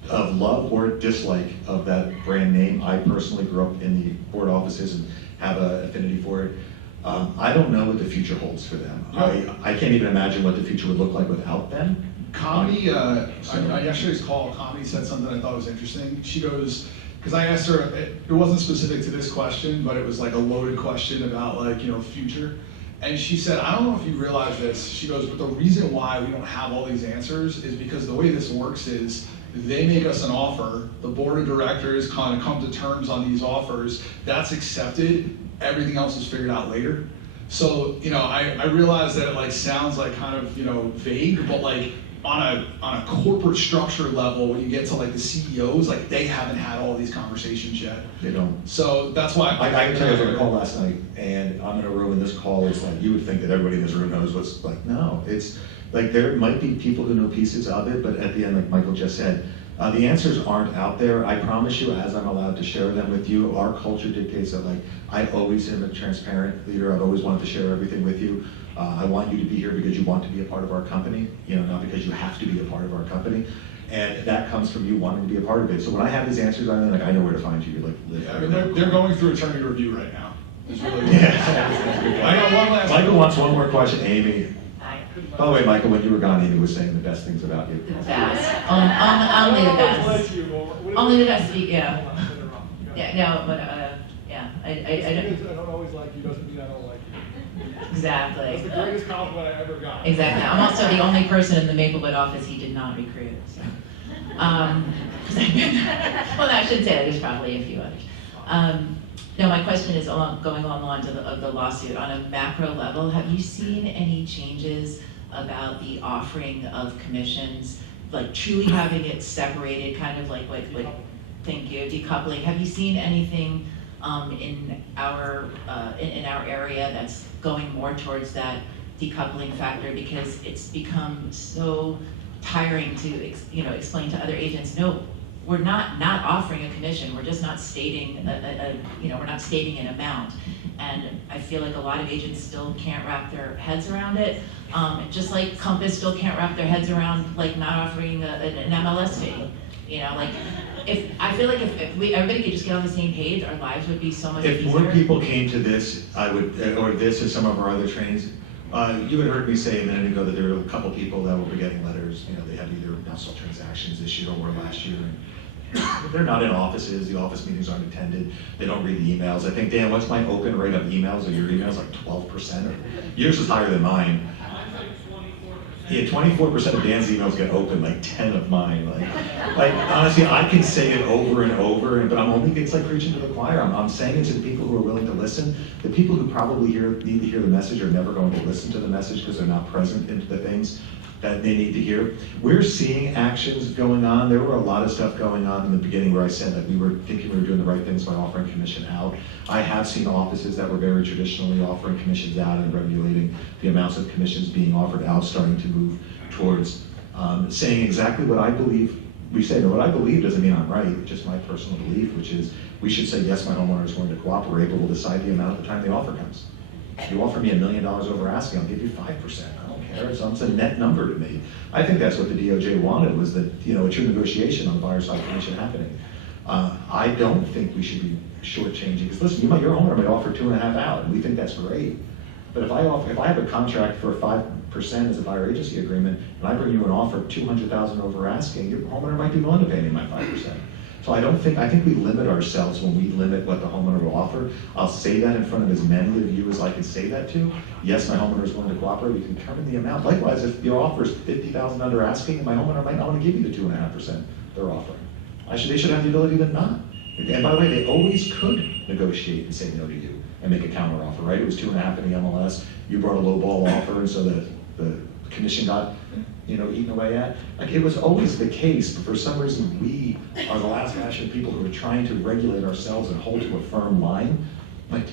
of love or dislike of that brand name. I personally grew up in the board offices and have an affinity for it. I don't know what the future holds for them. I can't even imagine what the future would look like without them. Comedy, on yesterday's call, Comedy said something I thought was interesting. She goes, because I asked her, it wasn't specific to this question, but it was like a loaded question about future. And she said, I don't know if you realize this. She goes, but the reason why we don't have all these answers is because the way this works is they make us an offer, the board of directors kind of come to terms on these offers, that's accepted, everything else is figured out later. So, I realize that it sounds like kind of, vague, but on a corporate structure level, when you get to like the CEOs, like they haven't had all these conversations yet. They don't. So that's why I can tell you, I was on a call last night, and I'm in a room, and this call is like, you would think that everybody in this room knows what's like, no, it's like, there might be people who know pieces of it, but at the end, like Michael just said, the answers aren't out there. I promise you, as I'm allowed to share them with you, our culture dictates that, like, I always am a transparent leader. I've always wanted to share everything with you. I want you to be here because you want to be a part of our company, not because you have to be a part of our company. And that comes from you wanting to be a part of it. So when I have these answers on it, like, I know where to find you. Yeah, I mean, they're going through attorney review right now. It's really I got one last. Michael wants one more question. Amy. By the way, Michael, when you were gone, Amy was saying the best things about you. The best. Only the best. Only the best. Yeah. Yeah. No, but yeah. I don't always like you doesn't mean I don't like you. Exactly. That's the greatest compliment I ever got. Exactly. I'm also the only person in the Maplewood office he did not recruit. So. Well, I shouldn't say that. There's probably a few others. No, my question is going along the lines of the lawsuit. On a macro level, have you seen any changes about the offering of commissions, like truly having it separated, kind of like thank you, decoupling? Have you seen anything in our area that's going more towards that decoupling factor? Because it's become so tiring to explain to other agents, no, we're not offering a commission. We're just not stating we're not stating an amount. And I feel like a lot of agents still can't wrap their heads around it. Just like Compass still can't wrap their heads around like not offering an MLS fee. I feel like if everybody could just get on the same page, our lives would be so much easier. If more people came to this, I would, or this or some of our other trainings, you had heard me say a minute ago that there were a couple people that were getting letters. They had either muscle transactions this year or last year. And they're not in offices. The office meetings aren't attended. They don't read the emails. I think, Dan, what's my open rate of emails? Or your emails like 12%? Or yours is higher than mine. Yeah, 24% of Dan's emails get open, like 10 of mine. Like honestly, I can say it over and over, but it's like preaching to the choir. I'm saying it to the people who are willing to listen. The people who probably need to hear the message are never going to listen to the message because they're not present into the things that they need to hear. We're seeing actions going on. There were a lot of stuff going on in the beginning where I said that we were thinking we were doing the right things by offering commission out. I have seen offices that were very traditionally offering commissions out and regulating the amounts of commissions being offered out, starting to move towards saying exactly what I believe. We say, no, what I believe doesn't mean I'm right, it's just my personal belief, which is we should say, yes, my homeowner is willing to cooperate, but we'll decide the amount at the time the offer comes. If you offer me $1 million over asking, I'll give you 5%. I don't care. It's a net number to me. I think that's what the DOJ wanted, was that it's your negotiation on the buyer side commission happening. I don't think we should be shortchanging. Because listen, your homeowner may offer 2.5 out, and we think that's great. But if I have a contract for 5% as a buyer agency agreement, and I bring you an offer of $200,000 over asking, your homeowner might be willing to pay me my 5%. So I think we limit ourselves when we limit what the homeowner will offer. I'll say that in front of as many of you as I can say that to. Yes, my homeowner is willing to cooperate. We can determine the amount. Likewise, if your offer is $50,000 under asking, my homeowner might not want to give you the 2.5% they're offering. They should have the ability to not. And by the way, they always could negotiate and say no to you and make a counter offer, right? It was 2.5 in the MLS. You brought a low ball offer, and so the commission got eaten away at. Like, it was always the case, but for some reason we are the last batch of people who are trying to regulate ourselves and hold to a firm line. Like,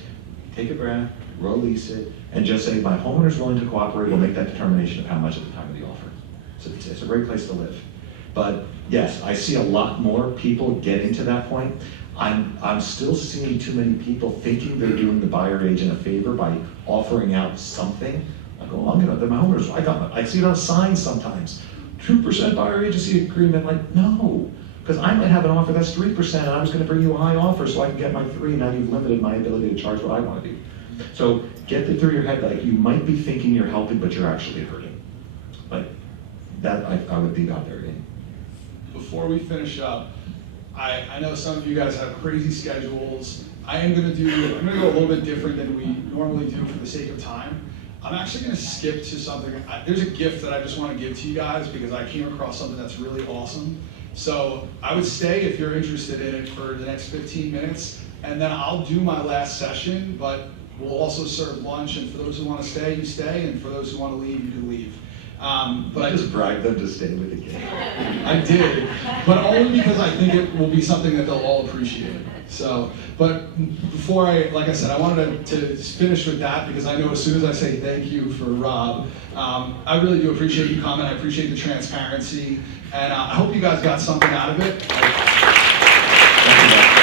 take a breath, release it, and just say, my homeowner's willing to cooperate, we'll make that determination of how much at the time of the offer. So it's a great place to live. But yes, I see a lot more people getting to that point. I'm still seeing too many people thinking they're doing the buyer agent a favor by offering out something. I go, my homeowners, I see it on signs sometimes. 2% buyer agency agreement, like, no. Because I might have an offer that's 3%, and I was going to bring you a high offer so I can get my 3, now you've limited my ability to charge what I want to do. So get it through your head, like, you might be thinking you're helping, but you're actually hurting. Like, that I would leave out there. Before we finish up, I know some of you guys have crazy schedules. I'm gonna go a little bit different than we normally do for the sake of time. I'm actually gonna skip to something. There's a gift that I just wanna give to you guys because I came across something that's really awesome. So I would stay if you're interested in it for the next 15 minutes, and then I'll do my last session, but we'll also serve lunch, and for those who wanna stay, you stay, and for those who wanna leave, you can leave. But I just bribed them to stay with the game. I did, but only because I think it will be something that they'll all appreciate. So, but before like I said, I wanted to finish with that because I know as soon as I say thank you for Rob, I really do appreciate you coming. I appreciate the transparency, and I hope you guys got something out of it. Thank you,